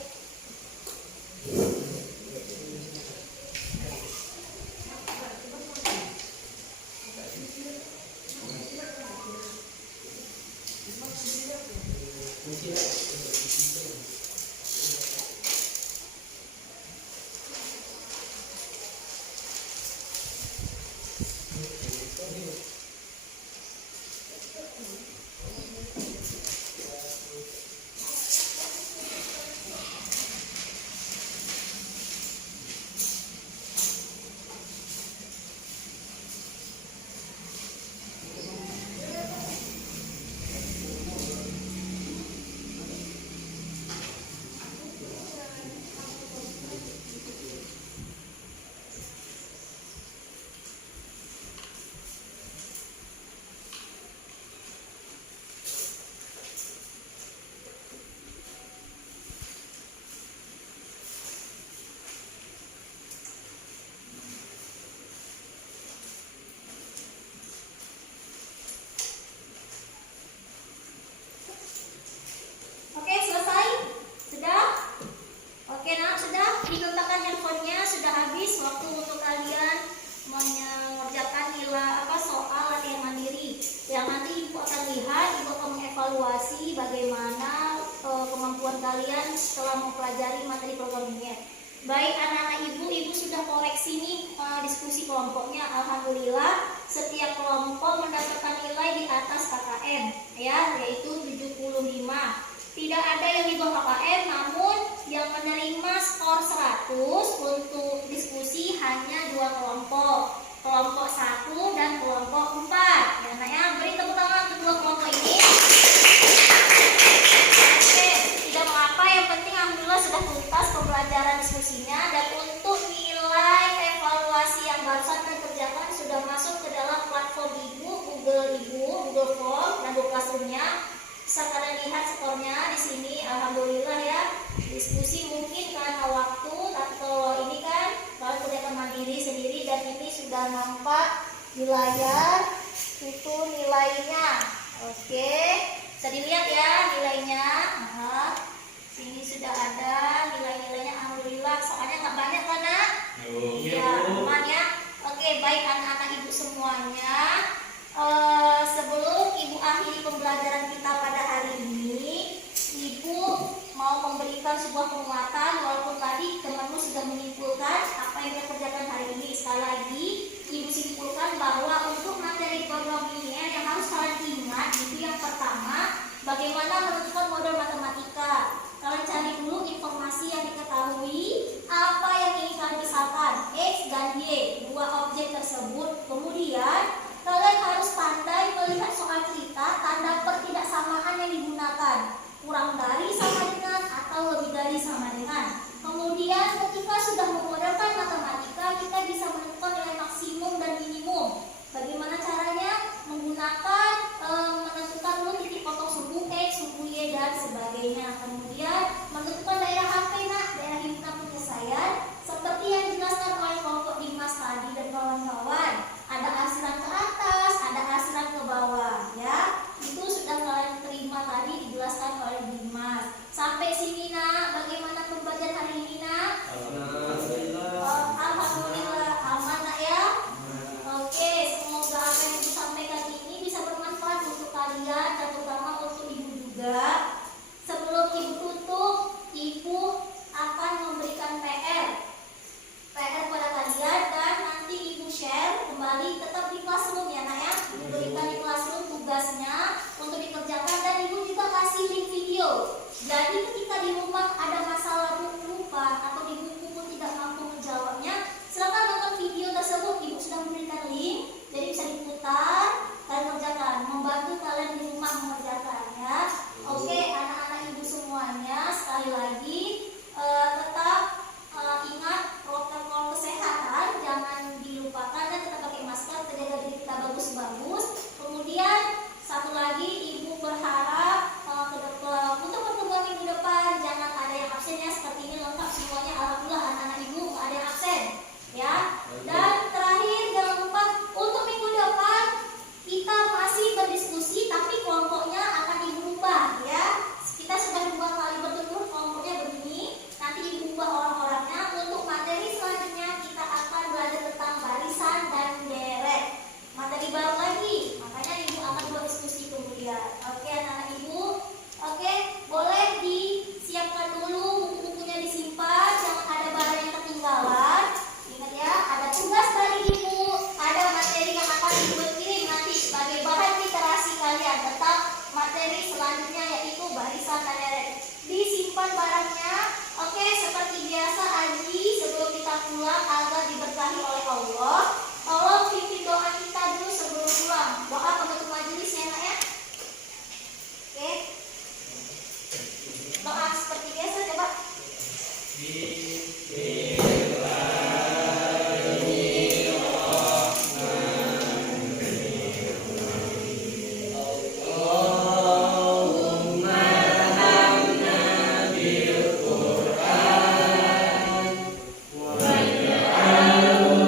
Oke, selesai? Sudah? Oke nak, sudah diletakkan handphonenya, sudah habis waktu untuk kalian mengerjakan soal latihan mandiri. Yang nanti ibu akan lihat, ibu akan mengevaluasi bagaimana kemampuan kalian setelah mempelajari materi programming. Baik anak-anak ibu sudah koreksi nih diskusi kelompoknya. Alhamdulillah setiap kelompok mendapatkan nilai di atas KKM ya, yaitu 75. Tidak ada yang di bawah KKM, namun yang menerima skor 100 untuk diskusi hanya 2 kelompok, kelompok 1 dan kelompok 4. Ya, nah ya, beri tepuk tangan untuk 2 kelompok ini. Oke, tidak mengapa, yang penting alhamdulillah sudah tuntas pembelajaran diskusinya, dan untuk nilai evaluasi yang barusan dikerjakan sudah masuk ke dalam platform Google Form dan Google Classroom-nya. Bisa kalian lihat skornya di sini, alhamdulillah ya. nampak di layar itu nilainya. Oke, bisa dilihat ya nilainya. Nah, sini sudah ada nilai-nilainya. Alhamdulillah, soalnya nggak banyak kan nak? Ya, aman ya. Oke, baik anak-anak ibu semuanya. Sebelum ibu akhiri pembelajaran kita pada hari ini, ibu mau memberikan sebuah penguatan. Walaupun tadi temanmu sudah menyimpulkan apa yang kita kerjakan hari ini, sekali lagi ibu simpulkan bahwa untuk materi program linear yang harus kalian ingat itu yang pertama, bagaimana menentukan model matematika. Kalian cari dulu informasi yang diketahui, apa yang ingin kalian pisahkan, X dan Y, dua objek tersebut. Kemudian kalian harus pandai melihat soal cerita, tanda pertidaksamaan yang digunakan, kurang dari sama dengan atau lebih dari sama dengan. Kemudian ketika sudah memodelkan matematika, kita bisa menentukan nilai maksimum dan minimum. Bagaimana caranya? Menggunakan menentukan dulu titik potong suku X, suku Y dan sebagainya. Kemudian menentukan daerah HP nak, daerah himpunan penyelesaian seperti yang dijelaskan oleh kelompok Dimas tadi dan kawan-kawan. Ada arsiran ke atas, ada arsiran ke bawah, ya. Itu sudah kalian terima tadi dijelaskan oleh Dimas. Sampai sini nak, bagaimana pembelajaran hari ini nak? Alhamdulillah aman nak ya. Oke, semoga apa yang disampaikan ini bisa bermanfaat untuk kalian dan terutama untuk ibu juga. Sebelum ibu tutup, ibu akan memberikan PR pada kalian dan nanti ibu share kembali tetap di classroom ya nak ya. Ibu berikan di classroom tugasnya untuk dikerjakan dan ibu juga kasih link video. Jadi ketika di rumah ada masalah lupa atau di buku pun tidak mampu menjawabnya, silakan nonton video tersebut. Ibu sudah memberikan link, jadi bisa diputar dan kerjakan, membantu kalian di rumah mengerjakan ya. Oke, anak-anak ibu semuanya, sekali lagi tetap ingat protokol kesehatan, jangan dilupakan dan tetap pakai masker, terjaga diri kita bagus-bagus. Kemudian satu lagi, ibu berharap untuk pertemuan minggu depan jangan ada yang absen ya, seperti ini lengkap semuanya. Alhamdulillah anak-anak ibu nggak ada yang absen ya. Dan terakhir jangan lupa untuk minggu depan kita masih berdiskusi tapi kelompoknya akan ibu ubah ya. Kita sudah 2 kali bertemu kelompoknya begini, nanti ibu ubah orang-orangnya. Untuk materi selanjutnya kita akan belajar tentang barisan dan deret, materi baru lagi, makanya ibu akan buat diskusi kemudian. Oke anak-anak ibu, oke boleh disiapkan dulu buku-bukunya, disimpan, jangan ada barang yang ketinggalan. Ingat ya, ada tugas dari ibu, ada materi yang akan ibu kirim nanti sebagai bahan literasi kalian tentang materi selanjutnya yaitu barisan dan deret. Disimpan barangnya. Oke, seperti biasa Aji sebelum kita pulang agar diberkahi oleh Allah, tolong pimpin doa kita dulu sebelum pulang. Doa penutup majelis ya nak ya. Oke, doa seperti biasa coba.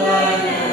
Wa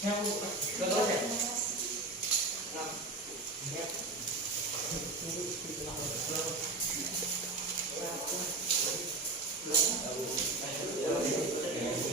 Terima kasih.